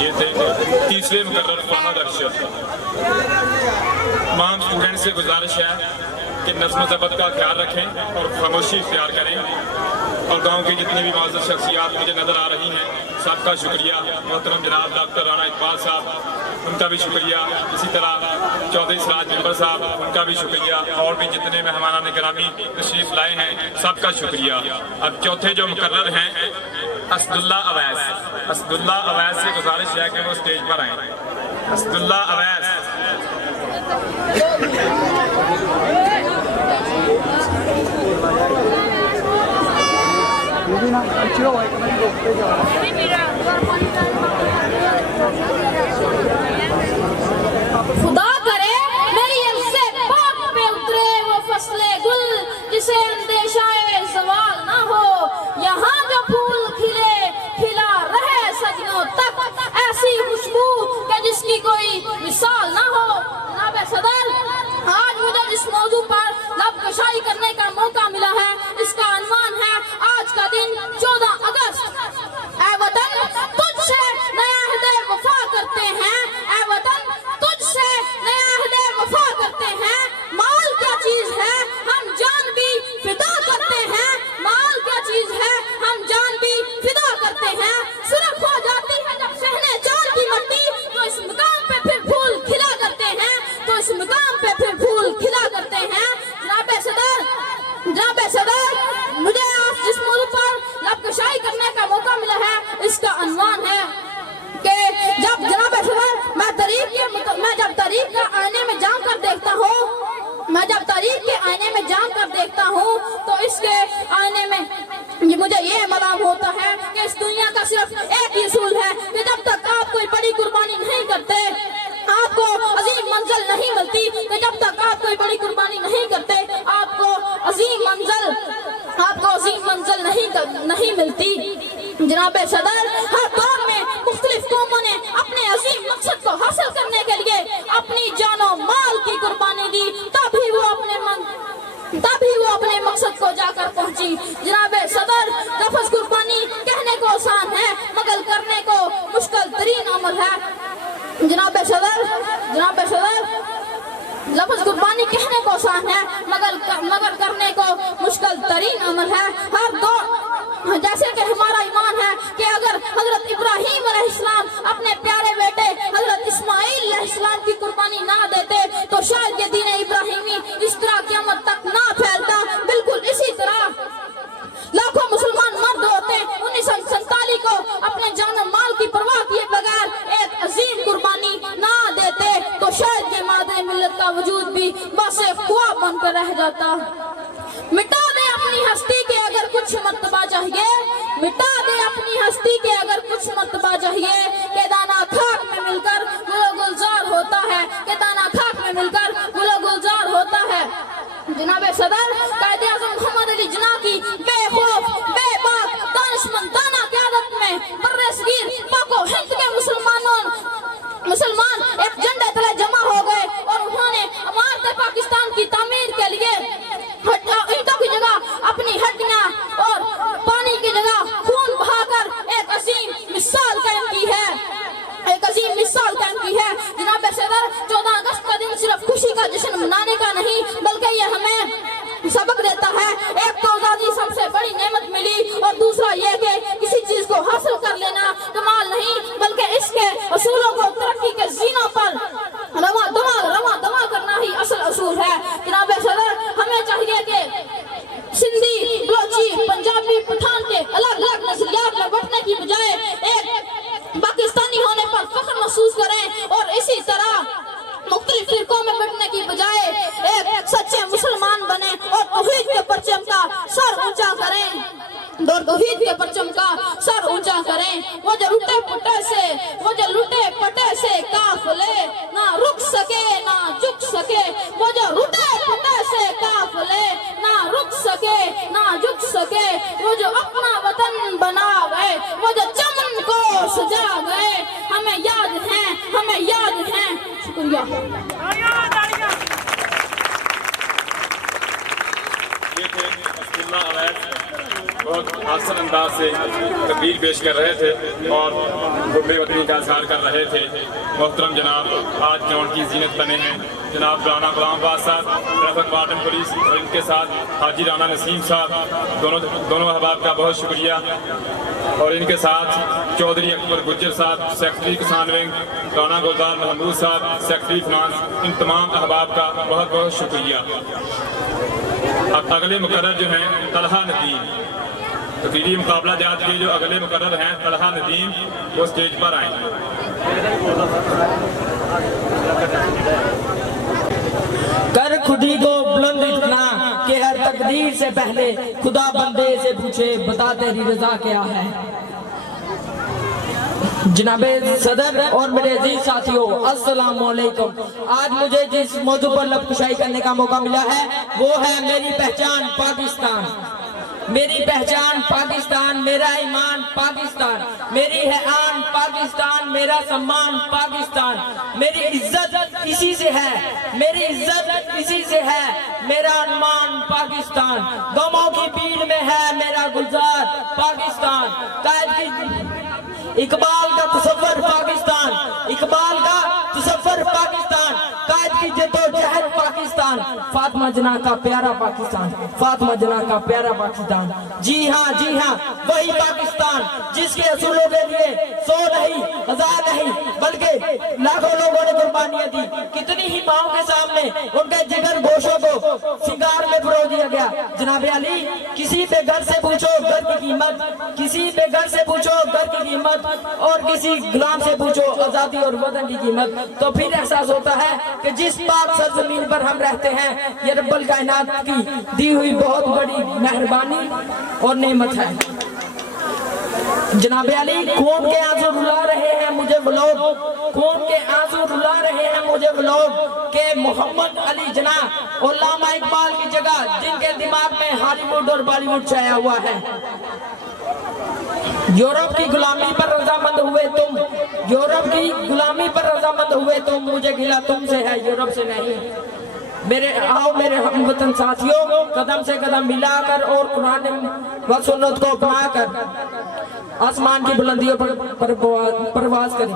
ये थे तीसरे मुकर्रर फहद अरशद। तमाम स्टूडेंट से गुजारिश है कि नज़्म ज़ब्त का ख्याल रखें और खामोशी इख्तियार करें। और गांव की जितनी भी मौजूद शख्सियात मुझे नज़र आ रही हैं सबका शुक्रिया। मोहतरम जनाब डॉक्टर राना इकबाल साहब उनका भी शुक्रिया, इसी तरह चौधरी सिराज मेंबर साहब उनका भी शुक्रिया, और भी जितने मेहमानान गिरामी तशरीफ़ लाए हैं सबका शुक्रिया। अब चौथे जो मुकर्रर हैं असदुल्ला अवैस, असदुल्ला अवैस से गुजारिश है कि वो स्टेज पर आए। असदुल्ला अवैस। खुदा करे मेरी हमसे बाप पे उतरे वो फसले गुल जिसे अंदेशाए सवाल ना हो। यहाँ जो फूल खिले खिला रहे सदियों तक, ऐसी खुशबू कि जिसकी कोई मिसाल ना हो। जनाब सदर आज मुझे जिस मौजू पर लबकशाई करने का मौका मिला है इसका अनवान है आज का दिन 14 अगस्त। ऐ वतन तुझसे नया अहदे वफा करते हैं, ऐ वतन तुझसे नया अहदे वफा करते हैं। माल क्या चीज है हम जान भी फिदा करते हैं, माल क्या चीज है हम जान भी फिदा करते हैं। सिर्फ हो जाती है जब सहने चार की मट्टी, तो इस मुकाम पे फिर फूल खिला करते हैं, तो इस मुकाम पे फिर फूल खिला करते हैं। जनाब सदर मुझे आज जिस मौजू पर लबकशाई करने का मौका मिला है इसका अनवान है कि जब जनाब सदर मैं जब तारीख का आईने में जाम कर देखता हूँ, मैं जब तारीख के आईने में जाम कर देखता हूँ तो इसके आईने में मुझे ये मालूम होता है कि इस दुनिया का सिर्फ एक ही उसूल है कि जब तक आप कोई बड़ी कुर्बानी नहीं करते आपको अजीम मंजिल नहीं मिलती, कि जब तक आप कोई बड़ी कुर्बानी नहीं करते आपको अजीम मंजिल नहीं मिलती। जनाब सदर हर दौर में मुख्तलिफ कौमों ने अपने अजीम मकसद को हासिल करने के लिए अपनी जानो माल की कुर्बानी दी, तभी वो अपने मकसद को जाकर पहुंची। जनाब सदर लफ्ज़ कुर्बानी कहने को आसान है मगर करने को मुश्किल तरीन अमल है। जनाब सदर लफ्ज़ कुर्बानी कहने को आसान है मगर करने को मुश्किल तरीन अमल है। हर दौर जैसे कि हमारा ईमान है कि अगर हजरत इब्राहीम अलैहिस्सलाम अपने प्यारे बेटे हजरत इस्माइल अलैहिस्सलाम की कुर्बानी ना देते तो शायद ये दीन इब्राहीमी इस तरह क़यामत तक ना फैलता। बिल्कुल इसी तरह लाखों मुसलमान मर्द होते 1947 को अपने जान माल की परवाह किए बगैर एक अजीम कुर्बानी ना देते तो शायद ये मादरे मिल्लत का वजूद भी बस एक ख्वाब बनकर रह जाता। मिटा दे अपनी हस्ती कुछ मर्तबा चाहिए, मिटा दे अपनी हस्ती के अगर कुछ मर्तबा चाहिए, के दाना खाक में मिलकर गुलो गुलजार होता है, के दाना खाक में मिलकर गुलो गुलजार होता है। जनाब सदर कायदे आज़म मोहम्मद अली जिन्ना की बेखौफ बेबाक दानिशमंदाना क़यादत में बर्रे सगीर पाको हिंद के मुसलमान एक झंडे तले जमा हो गए और उन्होंने इमारत पाकिस्तान की तामीर के लिए ईंटों की जगह अपनी हड्डियां और पानी की जगह खून बहाकर एक अजीम मिसाल कायम की है, एक अजीम मिसाल कायम की है। जनाब सदर 14 अगस्त का दिन सिर्फ खुशी का जश्न मनाने का नहीं बल्कि ये हमें सबक देता है। एक तो आजादी सबसे बड़ी नेमत मिली और दूसरा ये कि किसी चीज को हासिल कर लेना कमाल नहीं बल्कि इसके असूलों को तरक्की के ज़ीनों पर रवा दमा करना ही असल असूल है। जनाब सदर हमें चाहिए कि सिंधी बलोची पंजाबी पठान के अलग अलग नस्लियात में बंटने की बजाय एक पाकिस्तानी होने पर फख्र महसूस करें और इसी तरह मुख्तलिफ फिरकों में बंटने की बजाय एक सच्चे मुसलमान बने और तौहीद के परचम का सर ऊंचा करें, तौहीद के परचम का सर ऊंचा करें। वो जो लुटे पटे से काफिले ना रुक सके ना झुक सके, वो जो लुटे पटे से काफिले ना रुक सके ना झुक सके, वो जो अपना वतन बना गए, वो जो चमन को सजा गए, हमें याद है। शुक्रिया। बहुत आसान अंदाज से तकरीर पेश कर रहे थे और गुब्बे वतनी का इज़हार कर रहे थे। मोहतरम जनाब आज के उनकी जीनत बने हैं जनाब राना गुलाम अब्बास साहब ट्रैफिक वार्डन पुलिस और इनके साथ हाजी राना नसीम साहब दोनों अहबाब का बहुत शुक्रिया और इनके साथ चौधरी अकबर गुज्जर साहब सेक्रेटरी किसान विंग, राना गुलजार महमूद साहब सेक्रेटरी फिनांस, इन तमाम अहबाब का बहुत बहुत शुक्रिया। अब अगले मुकर्रर जो हैं तलहा नदीम, तकरीरी मुकाबला जात के जो अगले मुकर्रर हैं तलहा नदीम वो स्टेज पर आए। कर खुदी को बुलंद इतना कि हर तकदीर से पहले खुदा बंदे से पूछे बता तेरी रजा क्या है। जनाबे सदर और मेरे अजीज साथियों अस्सलाम वालेकुम। आज मुझे जिस मौजू पर लबकुशाई करने का मौका मिला है वो है मेरी पहचान पाकिस्तान। मेरी पहचान पाकिस्तान, मेरा ईमान पाकिस्तान, मेरी है आन पाकिस्तान, मेरा सम्मान पाकिस्तान, मेरी इज्जत इसी से है, मेरी इज्जत इसी से है, मेरा अनुमान पाकिस्तान। गमों की भीड़ में है मेरा गुलजार पाकिस्तान। कायद की इकबाल का तसव्वुर पाकिस्तान, इकबाल का तसव्वुर पाकिस्तान, कायद की जद्दोजहद पाकिस्तान, फातिमा जना का प्यारा पाकिस्तान, फातिमा जना का प्यारा पाकिस्तान। जी हाँ वही पाकिस्तान जिसके असूलों के लिए 100 नहीं 1000 नहीं बल्कि लाखों लोगों ने कुर्बानियां दी। कितनी ही माओं के सामने उनके जिगर गोशों को सिंगार में परो दिया गया। जनाब अली किसी पे घर से पूछो घर की कीमत, किसी पे घर से पूछो घर की कीमत और किसी गुलाम से पूछो आजादी और वतन की कीमत, तो फिर एहसास होता है कि जिस पाक सरजमीन पर हम रहते हैं ये रब्बुल कायनात की दी हुई बहुत बड़ी मेहरबानी और नेमत है। जनाब अली खून के आंसू रुला रहे हैं मुझे वो लोग, खून के आंसू रुला रहे हैं मुझे वो लोग के मोहम्मद अली जना और अल्लामा इकबाल की जगह जिनके दिमाग में हॉलीवुड और बॉलीवुड छाया हुआ है। यूरोप की गुलामी पर रजामंद हुए तुम, यूरोप की गुलामी पर रजामंद हुए तुम, मुझे गिला तुमसे है यूरोप से नहीं। मेरे हमवतन साथियों कदम से कदम मिलाकर और कुरान व सुन्नत को अपनाकर आसमान की बुलंदियों पर परवाज करें।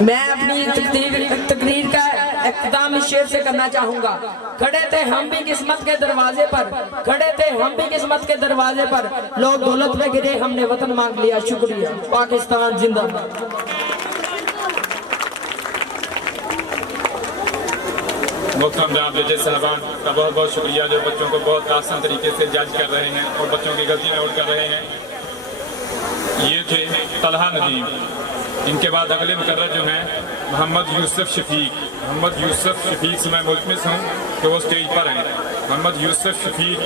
मैं अपनी तकरीर का इख्तिताम इस शेर से करना चाहूंगा। खड़े थे हम भी किस्मत के दरवाजे पर, खड़े थे हम भी किस्मत के दरवाजे पर, लोग दौलत में गिरे हमने वतन मांग लिया। शुक्रिया। पाकिस्तान जिंदाबाद। मोहतरम जनाब जज साहबान का बहुत बहुत शुक्रिया जो बच्चों को बहुत आसान तरीके से जज कर रहे हैं और बच्चों की गलती नोट कर रहे हैं। ये थे तलहा नदीम। इनके बाद अगले मुकर्रर जो हैं मोहम्मद यूसुफ शफीक से मैं मुल्तमिस हूँ कि वो स्टेज पर हैं। मोहम्मद यूसुफ शफीक।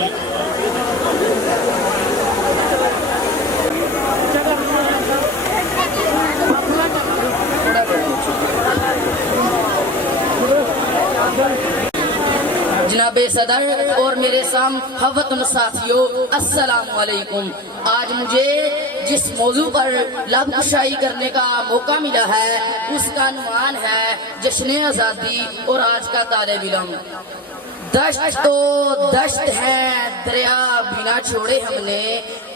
जनाबे सदर और मेरे साम हवतन साथियों, अस्सलाम वालेकुम। आज मुझे जिस मौजू पर लब कुशाई करने का मौका मिला है उसका अनुमान है जश्न आज़ादी और आज का तालिब इल्म। दश्त तो दश्त है, दरिया बिना छोड़े हमने,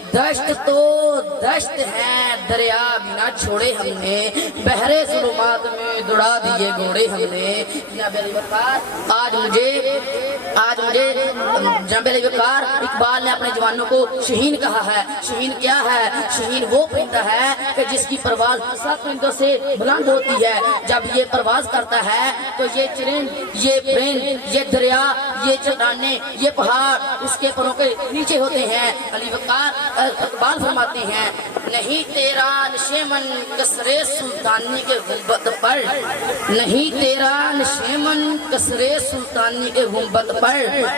दश्त तो दश्त है, दरिया बिना छोड़े हमने, बहरे ज़ुल्मात में दौड़ा दिए घोड़े हमने। जनाब अली वक़ार, आज मुझे जनाब अली वक़ार इकबाल ने अपने जवानों को शहीन कहा है। शहीन क्या है? शहीन वो परिंदा है कि जिसकी परवाज़ 7 परिंदों से बुलंद होती है। जब ये परवाज़ करता है तो ये चिरिंद, ये परिंद, ये दरिया, ये चट्टाने, ये पहाड़ उसके परों के नीचे होते हैं। अली वक़ार इकबाल फरमाते हैं, नहीं तेरा नशेमन कसरे सुल्तानी के गुंबद पर, नहीं तेरा नशेमन कसरे सुल्तानी के गुंबद पर,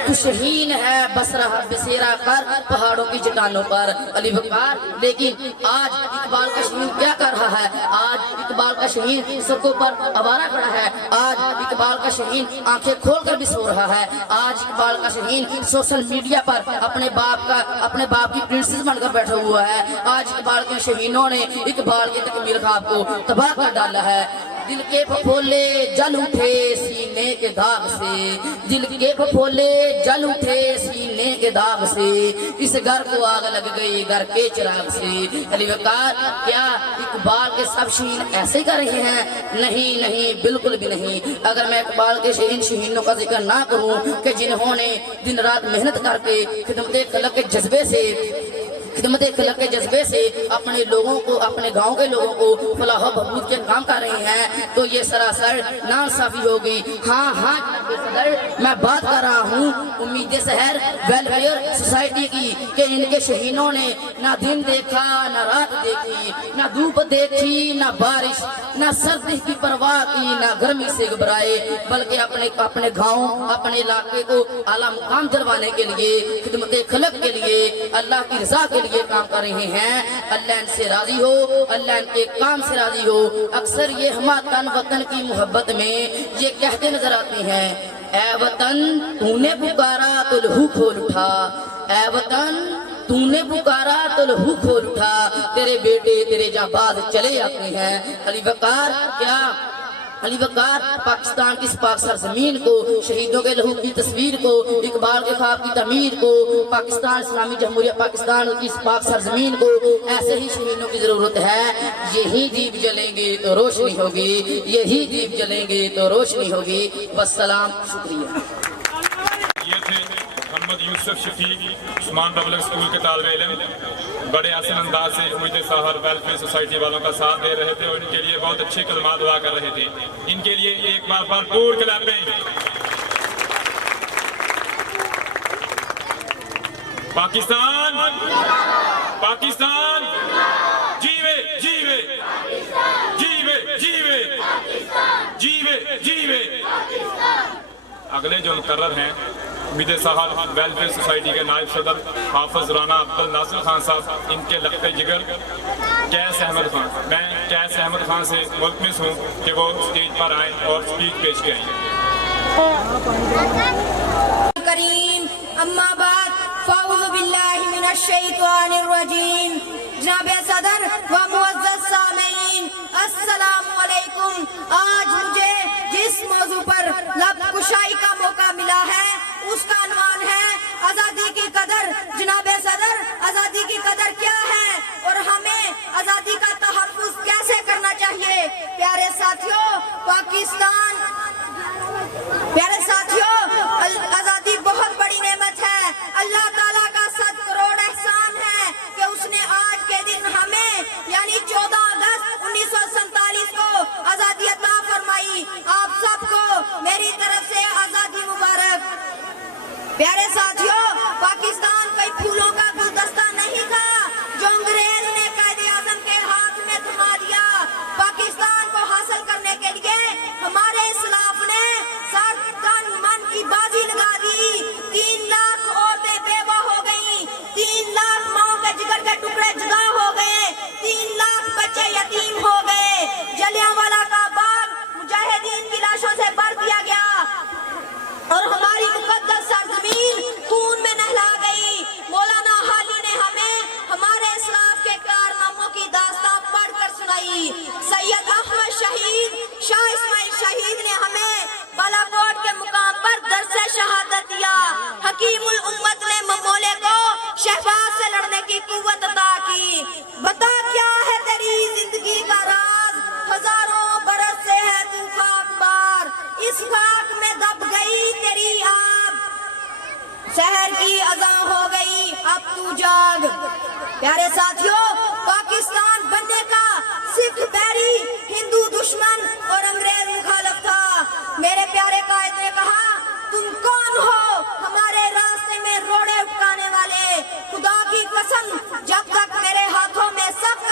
तू शहीन है बस रहा बसेरा कर पहाड़ों की चट्टानों पर। अली वक़ार, लेकिन आज इकबाल का शहीन क्या कर रहा है? आज इकबाल का शहीन सड़कों पर आवारा खड़ा है। आज इकबाल का शहीन आंखें खोल कर भी सो रहा है। आज इकबाल का शहीन सोशल मीडिया पर अपने बाप की प्रिंसेस बनकर बैठा हुआ है। आज इकबाल के शहीनों ने इकबाल के तकमीर ख्वाब को तबाह कर डाला है। दिल के फफोले जल उठे सीने के दाग से, दिल के फफोले जल उठे सीने के दाग से, इस घर को आग लग गई घर के चिराग से। अली वक़ार, क्या इकबाल के सब शहीन ऐसे कर रहे हैं? नहीं, बिल्कुल भी नहीं। अगर मैं इकबाल के शहीनों का जिक्र ना करूं कि जिन्होंने दिन रात मेहनत करके खिदमत खलक के जज्बे से अपने लोगों को, अपने गांव के लोगों को फलाह बहबूद के काम कर रहे हैं तो ये सरासर नाइंसाफी होगी। हाँ सदर, मैं बात कर रहा हूँ उम्मीद शहर वेलफेयर सोसाइटी की कि इनके शहीनों ने ना दिन देखा, ना रात देखी, ना धूप देखी, ना बारिश, ना सर्दी की परवाह की, ना गर्मी से घबराए, बल्कि अपने गाँव, अपने इलाके को आला मुकाम दिलवाने के लिए, खिदमत खलक के लिए, अल्लाह की रजा के लिए काम कर रहे हैं। अल्लाह इनसे राजी हो, अल्लाह इनके काम से राजी हो। अक्सर ये हम वतन की मोहब्बत में ये कहते नजर आते हैं, ऐ वतन तूने पुकारा तो लहू खोल उठा, ऐ वतन तूने पुकारा तो लहू खोल उठा, तेरे बेटे तेरे जाबाज चले आते हैं। अली वक़ार, क्या अली वक़ार पाकिस्तान की इस पाक सरजमीन को, शहीदों के लहू की तस्वीर को, इकबाल के ख्वाब की तमीर को, पाकिस्तान इस्लामी जमहूरिया पाकिस्तान की इस पाक सरजमीन को ऐसे ही शहीदों की ज़रूरत है। यही दीप जलेंगे तो रोशनी होगी, यही दीप जलेंगे तो रोशनी होगी। बस सलाम, शुक्रिया। ये थे मोहम्मद यूसुफ शफीक उस्मान पब्लिक स्कूल के तालिब इल्म। बड़े आसान अंदाज से उम्मीद शहर वेलफेयर सोसाइटी वालों का साथ दे रहे थे और इनके लिए बहुत अच्छे कलमात दुआ कर रहे थे। इनके लिए एक बार भरपूर क्लैपिंग। पाकिस्तान, पाकिस्तान जीवे जीवे, जीवे जीवे, जीवे जीवे। अगले जो मुकर्रर हैं उम्मीद शहर वेलफेयर सोसाइटी के नायब सदर हाफिज राना अब्दुल नासिर खान साहब, इनके लखते जिगर कैस अहमद खान। मैं कैस अहमद खान से मुल्तमिस हूँ कि वो स्टेज पर आएँ और स्पीच पेश करें। करीम अम्मा बाद फ़ाऊज़ु बिल्लाहि मिनश शैतानिर रजीम। जनाब सदर व मुअज़्ज़ज़ सामीन, अस्सलामु अलैकुम। आज मुझे जिस मौजू पर लब कुशाई का मौका मिला है उसका अनुमान है आजादी की कदर। जनाब सदर, आजादी की कदर क्या है और हमें आजादी का तहफ़्फ़ुज़ कैसे करना चाहिए? प्यारे साथियों, आजादी बहुत बड़ी नेमत है। अल्लाह ताला का 7 करोड़ एहसान है कि उसने आज के दिन हमें यानी 14 अगस्त 1947 को आजादी अता फरमाई। आप सबको मेरी तरफ से आजादी मुबारक। प्यारे साथियों, पाकिस्तान कोई फूलों का गुलदस्ता नहीं था जो अंग्रेज ने कायदे आज़म के हाथ में थमा दिया। पाकिस्तान को हासिल करने के मेरे साथियों, पाकिस्तान बनने का सिख बैरी, हिंदू दुश्मन और अंग्रेज मुखालिफ था। मेरे प्यारे कायद ने कहा, तुम कौन हो हमारे रास्ते में रोड़े उठाने वाले? खुदा की कसम, जब तक मेरे हाथों में सख्त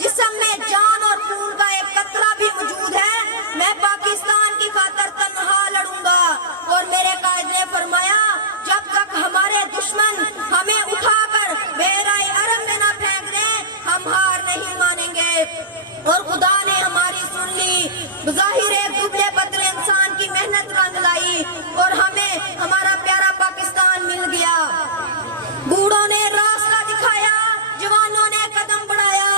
जिस्म में जान और खून का एक कतरा भी मौजूद है, मैं पाकिस्तान की खातिर तन्हा लड़ूंगा। और मेरे कायद ने फरमाया, जब तक हमारे दुश्मन हमें उठाकर बहराए अरब में ना फेंक दें, हम हार नहीं मानेंगे। और खुदा ने हमारी सुन ली। बज़ाहिर एक दुबले पतले इंसान की मेहनत रंग लाई और हमें हमारा प्यारा पाकिस्तान मिल गया। बूढ़ों ने रास्ता दिखाया, जवानों ने कदम बढ़ाया,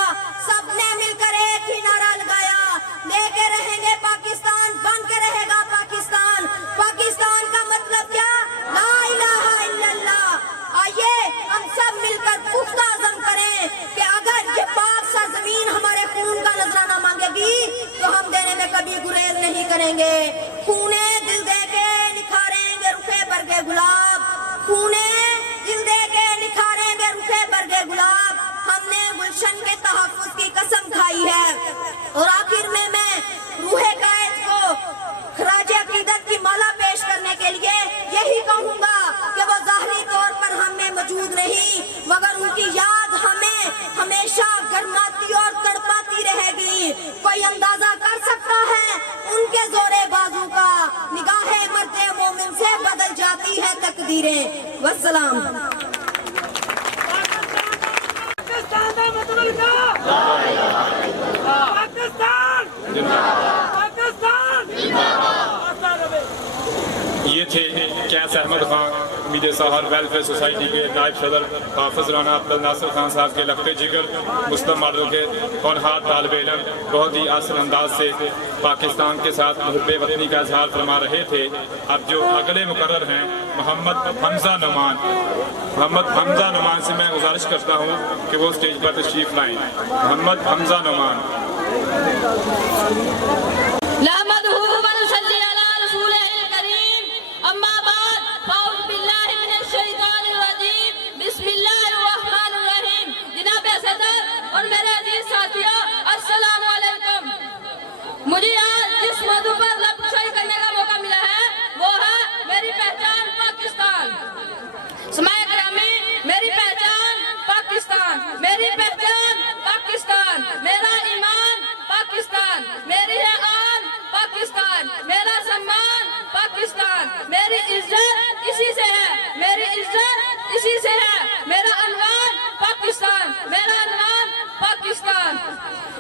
सबने मिलकर एक ही नारा लगाया, लेके रहेंगे पाकिस्तान, बन के रहेगा पाकिस्तान। पाकिस्तान का मतलब क्या? ला इलाहा इल्लल्लाह। आइए हम सब मिलकर पुख्ता अज़म करें कि अगर ये पाक सरज़मीन हमारे खून का नजराना मांगेगी तो हम देने में कभी गुरेज नहीं करेंगे। खूने दिल दे के निखारेंगे रुखे बरगे गुलाब, खूने दिल दे के निखारेंगे रुखे बरगे गुलाब। हमने गुलशन के तहफ़्फ़ुज़ की कसम खाई है। और आखिर में मैं रूहे कायद को खराज अक़ीदत की माला पेश करने के लिए यही कहूँगा कि वो ज़ाहिरी तौर पर हमें मौजूद नहीं, मगर उनकी याद हमें हमेशा गरमाती और तड़पाती रहेगी। कोई अंदाजा कर सकता है उनके जोरे बाजू का? निगाहे मर्दे मोमिन से बदल जाती है तकदीरें। वस्सलाम। ये थे Qais Ahmad Khan, media Sahar welfare society के नायब सदर, हाफिज राना अब्दुल नासिर खान साहब के लफ्ते जिगर, मुस्लिम मर्दों के होनहार तालिब इल्म बहुत ही आसान अंदाज से पाकिस्तान के साथ मुहब्बे वतनी का इजहार फरमा रहे थे। अब जो अगले मुकर्रर हैं मोहम्मद हमजा नुमान, मोहम्मद हमजा नुमान से मैं गुजारिश करता हूँ कि वो स्टेज पर तशरीफ लाएँ। मोहम्मद हमजा नुमान। मुझे आज जिस मौजू पर लफ्ज़शाही करने का मौका मिला है वो है मेरी पहचान पाकिस्तान। समाए करामी, मेरी पहचान पाकिस्तान, मेरी पहचान पाकिस्तान, मेरा ईमान पाकिस्तान, मेरी है आन पाकिस्तान, मेरा सम्मान पाकिस्तान, मेरी इज्जत इसी से है, मेरी इज्जत इसी से है, मेरा अनवान पाकिस्तान, मेरा अनवान पाकिस्तान।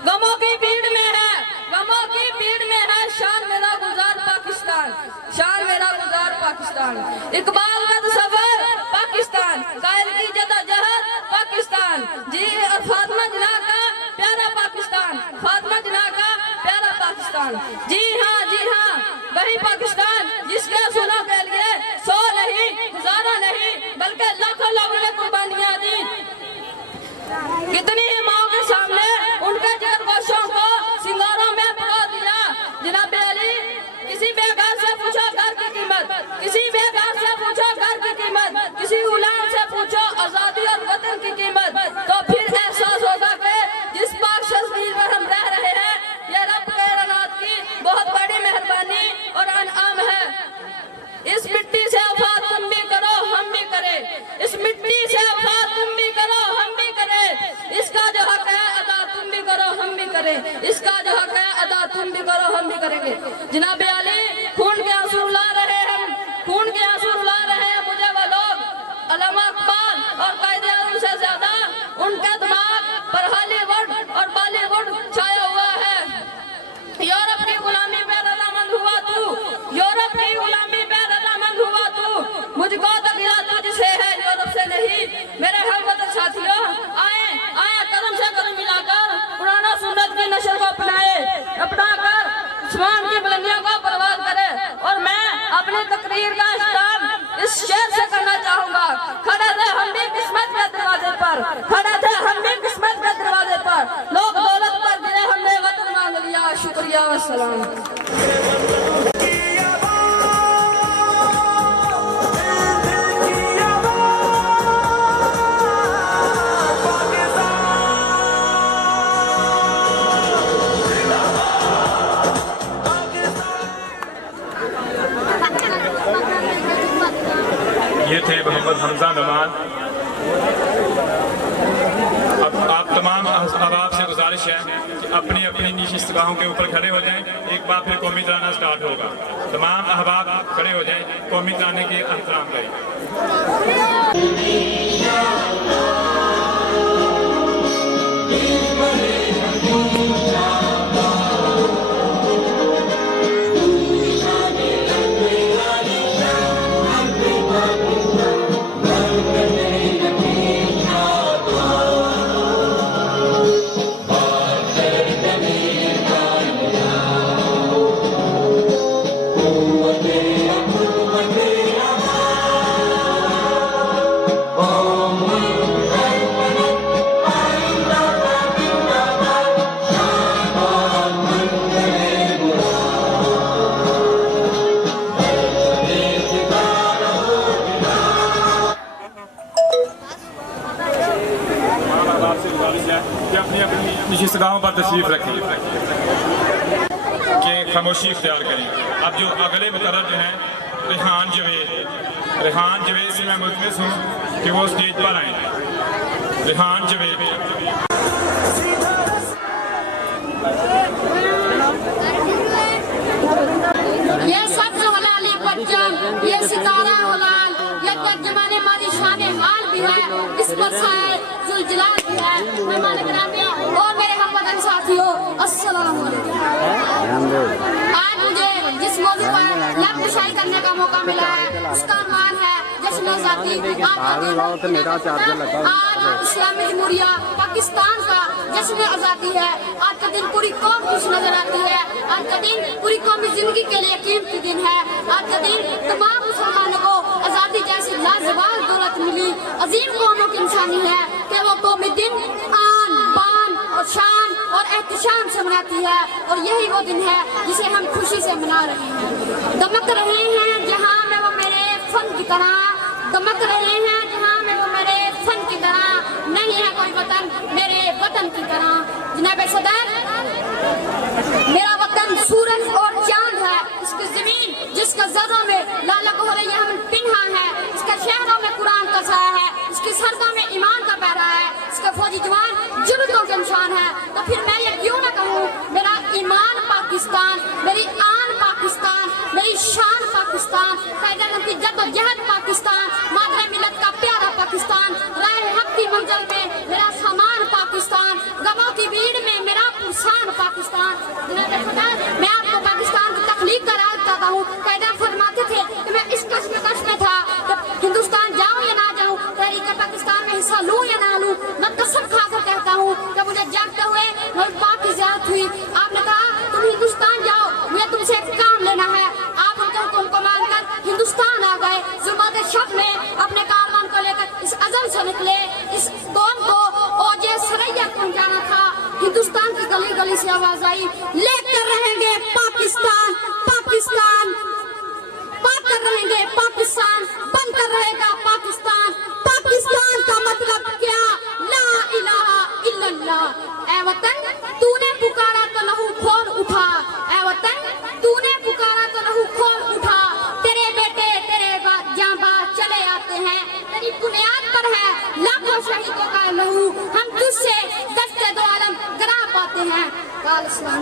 गमों की भीड़ में है, गमों की भीड़ में है शान मेरा गुजार पाकिस्तान, शान मेरा गुजार पाकिस्तान। इकबाल का तसव्वुर पाकिस्तान, कायल की जदोजहद पाकिस्तान, जी और फातिमा जिन्ना का प्यारा पाकिस्तान, फातिमा जिन्ना का प्यारा पाकिस्तान। जी हाँ, वही पाकिस्तान जिसके असूलों के लिए 100 नहीं, हजारों नहीं, बल्कि लाखों लोगों ने कुर्बानियां दी। कितनी ही माओ के सामने उनके जिगरगोशों को सिंगारों में पका दिया। जनाब अली, किसी बेघर से पूछो घर की कीमत, किसी बेघर से पूछो घर की कीमत, किसी गुलाम से पूछो आजादी और वतन की कीमत, तो फिर एहसास होगा कि जिस पाक सरज़मीन पर हम रह रहे हैं ये रब कायनात की बहुत बड़ी मेहरबानी और अनआम है। इस मिट्टी से वफा तुम भी करो हम भी करें, इस मिट्टी से वफा तुम भी करो हम भी करें, इसका जो हक है अदा तुम भी करो हम भी करें, इसका जो हक है अदा तुम भी करो हम भी करेंगे। जनाब अली, खून के आंसू रुला रहे हैं, खून के आंसू रुला रहे हैं मुझे वो लोग, अल्लामा इकबाल और कायदे-ए-आज़म से ज्यादा उनके दिमाग पर हॉलीवुड और बॉलीवुड छाया हुआ है। यूरोप की गुलामी पे रज़ामंद हुआ तू, यूरोप की गुलामी पे रज़ामंद हुआ तू, मुझको तो गिला तुझसे है यूरोप से नहीं। मेरे हमवतन साथियों, आए कदम से कदम मिलाकर पुराना सुन्नत की नशर को अपनाकर आसमान की बुलंदियों को बर्बाद करे। और मैं अपनी तकरीर का इख्तिताम इस शेर से करना चाहूंगा। खड़े थे हम भी किस्मत के दरवाजे पर, खड़े थे हम भी किस्मत के दरवाजे पर, लोग दौलत पर गिरे हमने वतन मांग लिया। शुक्रिया, वस्सलाम। पाकिस्तान थे मोहम्मद हमजा नमान। अब आप तमाम अहबाब से गुजारिश है कि अपनी अपनी नशिस्तगाहों के ऊपर खड़े हो जाएं। एक बार फिर कौमी तराना स्टार्ट होगा। तमाम अहबाब खड़े हो जाएं, कौमी तराने के एहतराम करें। नशिस्तगाहों पर तशरीफ रखें कि खामोशी इख्तियार करें। अब जो अगले मुकर्रर जो हैं रेहान जवेद से मैं मुल्तमस हूँ कि वो स्टेज पर आए। रेहान जवेद। ये सब्ज़ हलाली परचम, ये सितारा हलाल, ये तर्जुमाने मादी शान हाल भी है, इस पर शायर जुलजलाल भी है। मेहमान गिरामी और मेरे हमवतन साथियों, अस्सलाम वालेकुम। आज मुझे जिस मौजू पर लब कुशाई करने का मौका मिला है उसका मान है जश्न आज़ादी। आज इस्लामी जमहूरिया पाकिस्तान का जश्न आज़ादी है। आज का दिन पूरी कौम खुश नजर आती है। आज का दिन पूरी कौमी जिंदगी के लिए कीमती दिन है। आज का दिन तमाम मुसलमानों को आज़ादी जैसी लाजवाब दौलत मिली। अजीम कौमों की निशानी है कि वो कौमी दिन आन बान और शान और एहतशाम से मनाती है। और यही वो दिन है जिसे हम खुशी से मना रहे हैं। दमक रहे हैं जहाँ में वो मेरे फन की तरह, दमक रहे हैं जहाँ में वो मेरे फन की तरह। नहीं है कोई वतन मेरे वतन की तरह। जनाब सदर, मेरा वतन सूरज और चांद है। इसकी जमीन जिसका जर्रों में लाला को पिन्हा है। इसके शहरों में कुरान का साया है। इसकी सरदा में ईमान का पहरा है। इसके फौजी जवान जुल्दों के निशान है। तो फिर मैं ये क्यों ना कहूँ मेरा ईमान पाकिस्तान, मेरी आन पाकिस्तान, मेरी शान पाकिस्तान, कायदे की जद्दोजहद पाकिस्तान, मादरे मिलत का प्यारा पाकिस्तान, राह हक की मंजिल में मेरा सामान पाकिस्तान, गमों की भीड़ में मेरा पुरसान पाकिस्तान। मैं आपको पाकिस्तान की तख्लीक का राज बताता हूँ। कायदा फरमाते थे कि मैं इस कश्मकश में था कि हिंदुस्तान जाऊँ या ना जाऊँ, तहरीक पाकिस्तान में हिस्सा लूँ या ना लूँ। मैं कसम खाकर कहता हूँ कि मुझे जागते हुए मुल्क पाक की ज़ियारत हुई। आपने कहा तुम हिंदुस्तान जाओ, मुझे तुमसे एक काम लेना है। आप उनके हुक्म को मानकर हिंदुस्तान आ गए। जुल्मत शब में अपने कारवान को लेकर इस अज़ल से निकले। इस कौम को ओजे सरैया पहुंचाना था। हिंदुस्तान की गली गली से आवाज आई, लेकर रहेंगे पाकिस्तान, पाकिस्तान पाकर रहेंगे पाकिस्तान, बनकर रहेगा पाकिस्तान। पाकिस्तान का मतलब क्या? ला इलाहा इल्लल्लाह। ऐ वतन तूने पुकारा तो लहू खोल उठा। ऐ वतन तूने पुकारा तो लहू खोल उठा। तेरे बेटे तेरे जांबाज चले आते हैं। तेरी बुनियाद पर है लाखों शहीदों का लहू। हम तुझसे दस्ते दो आलम गिरा पाते हैं। काल इस्लाम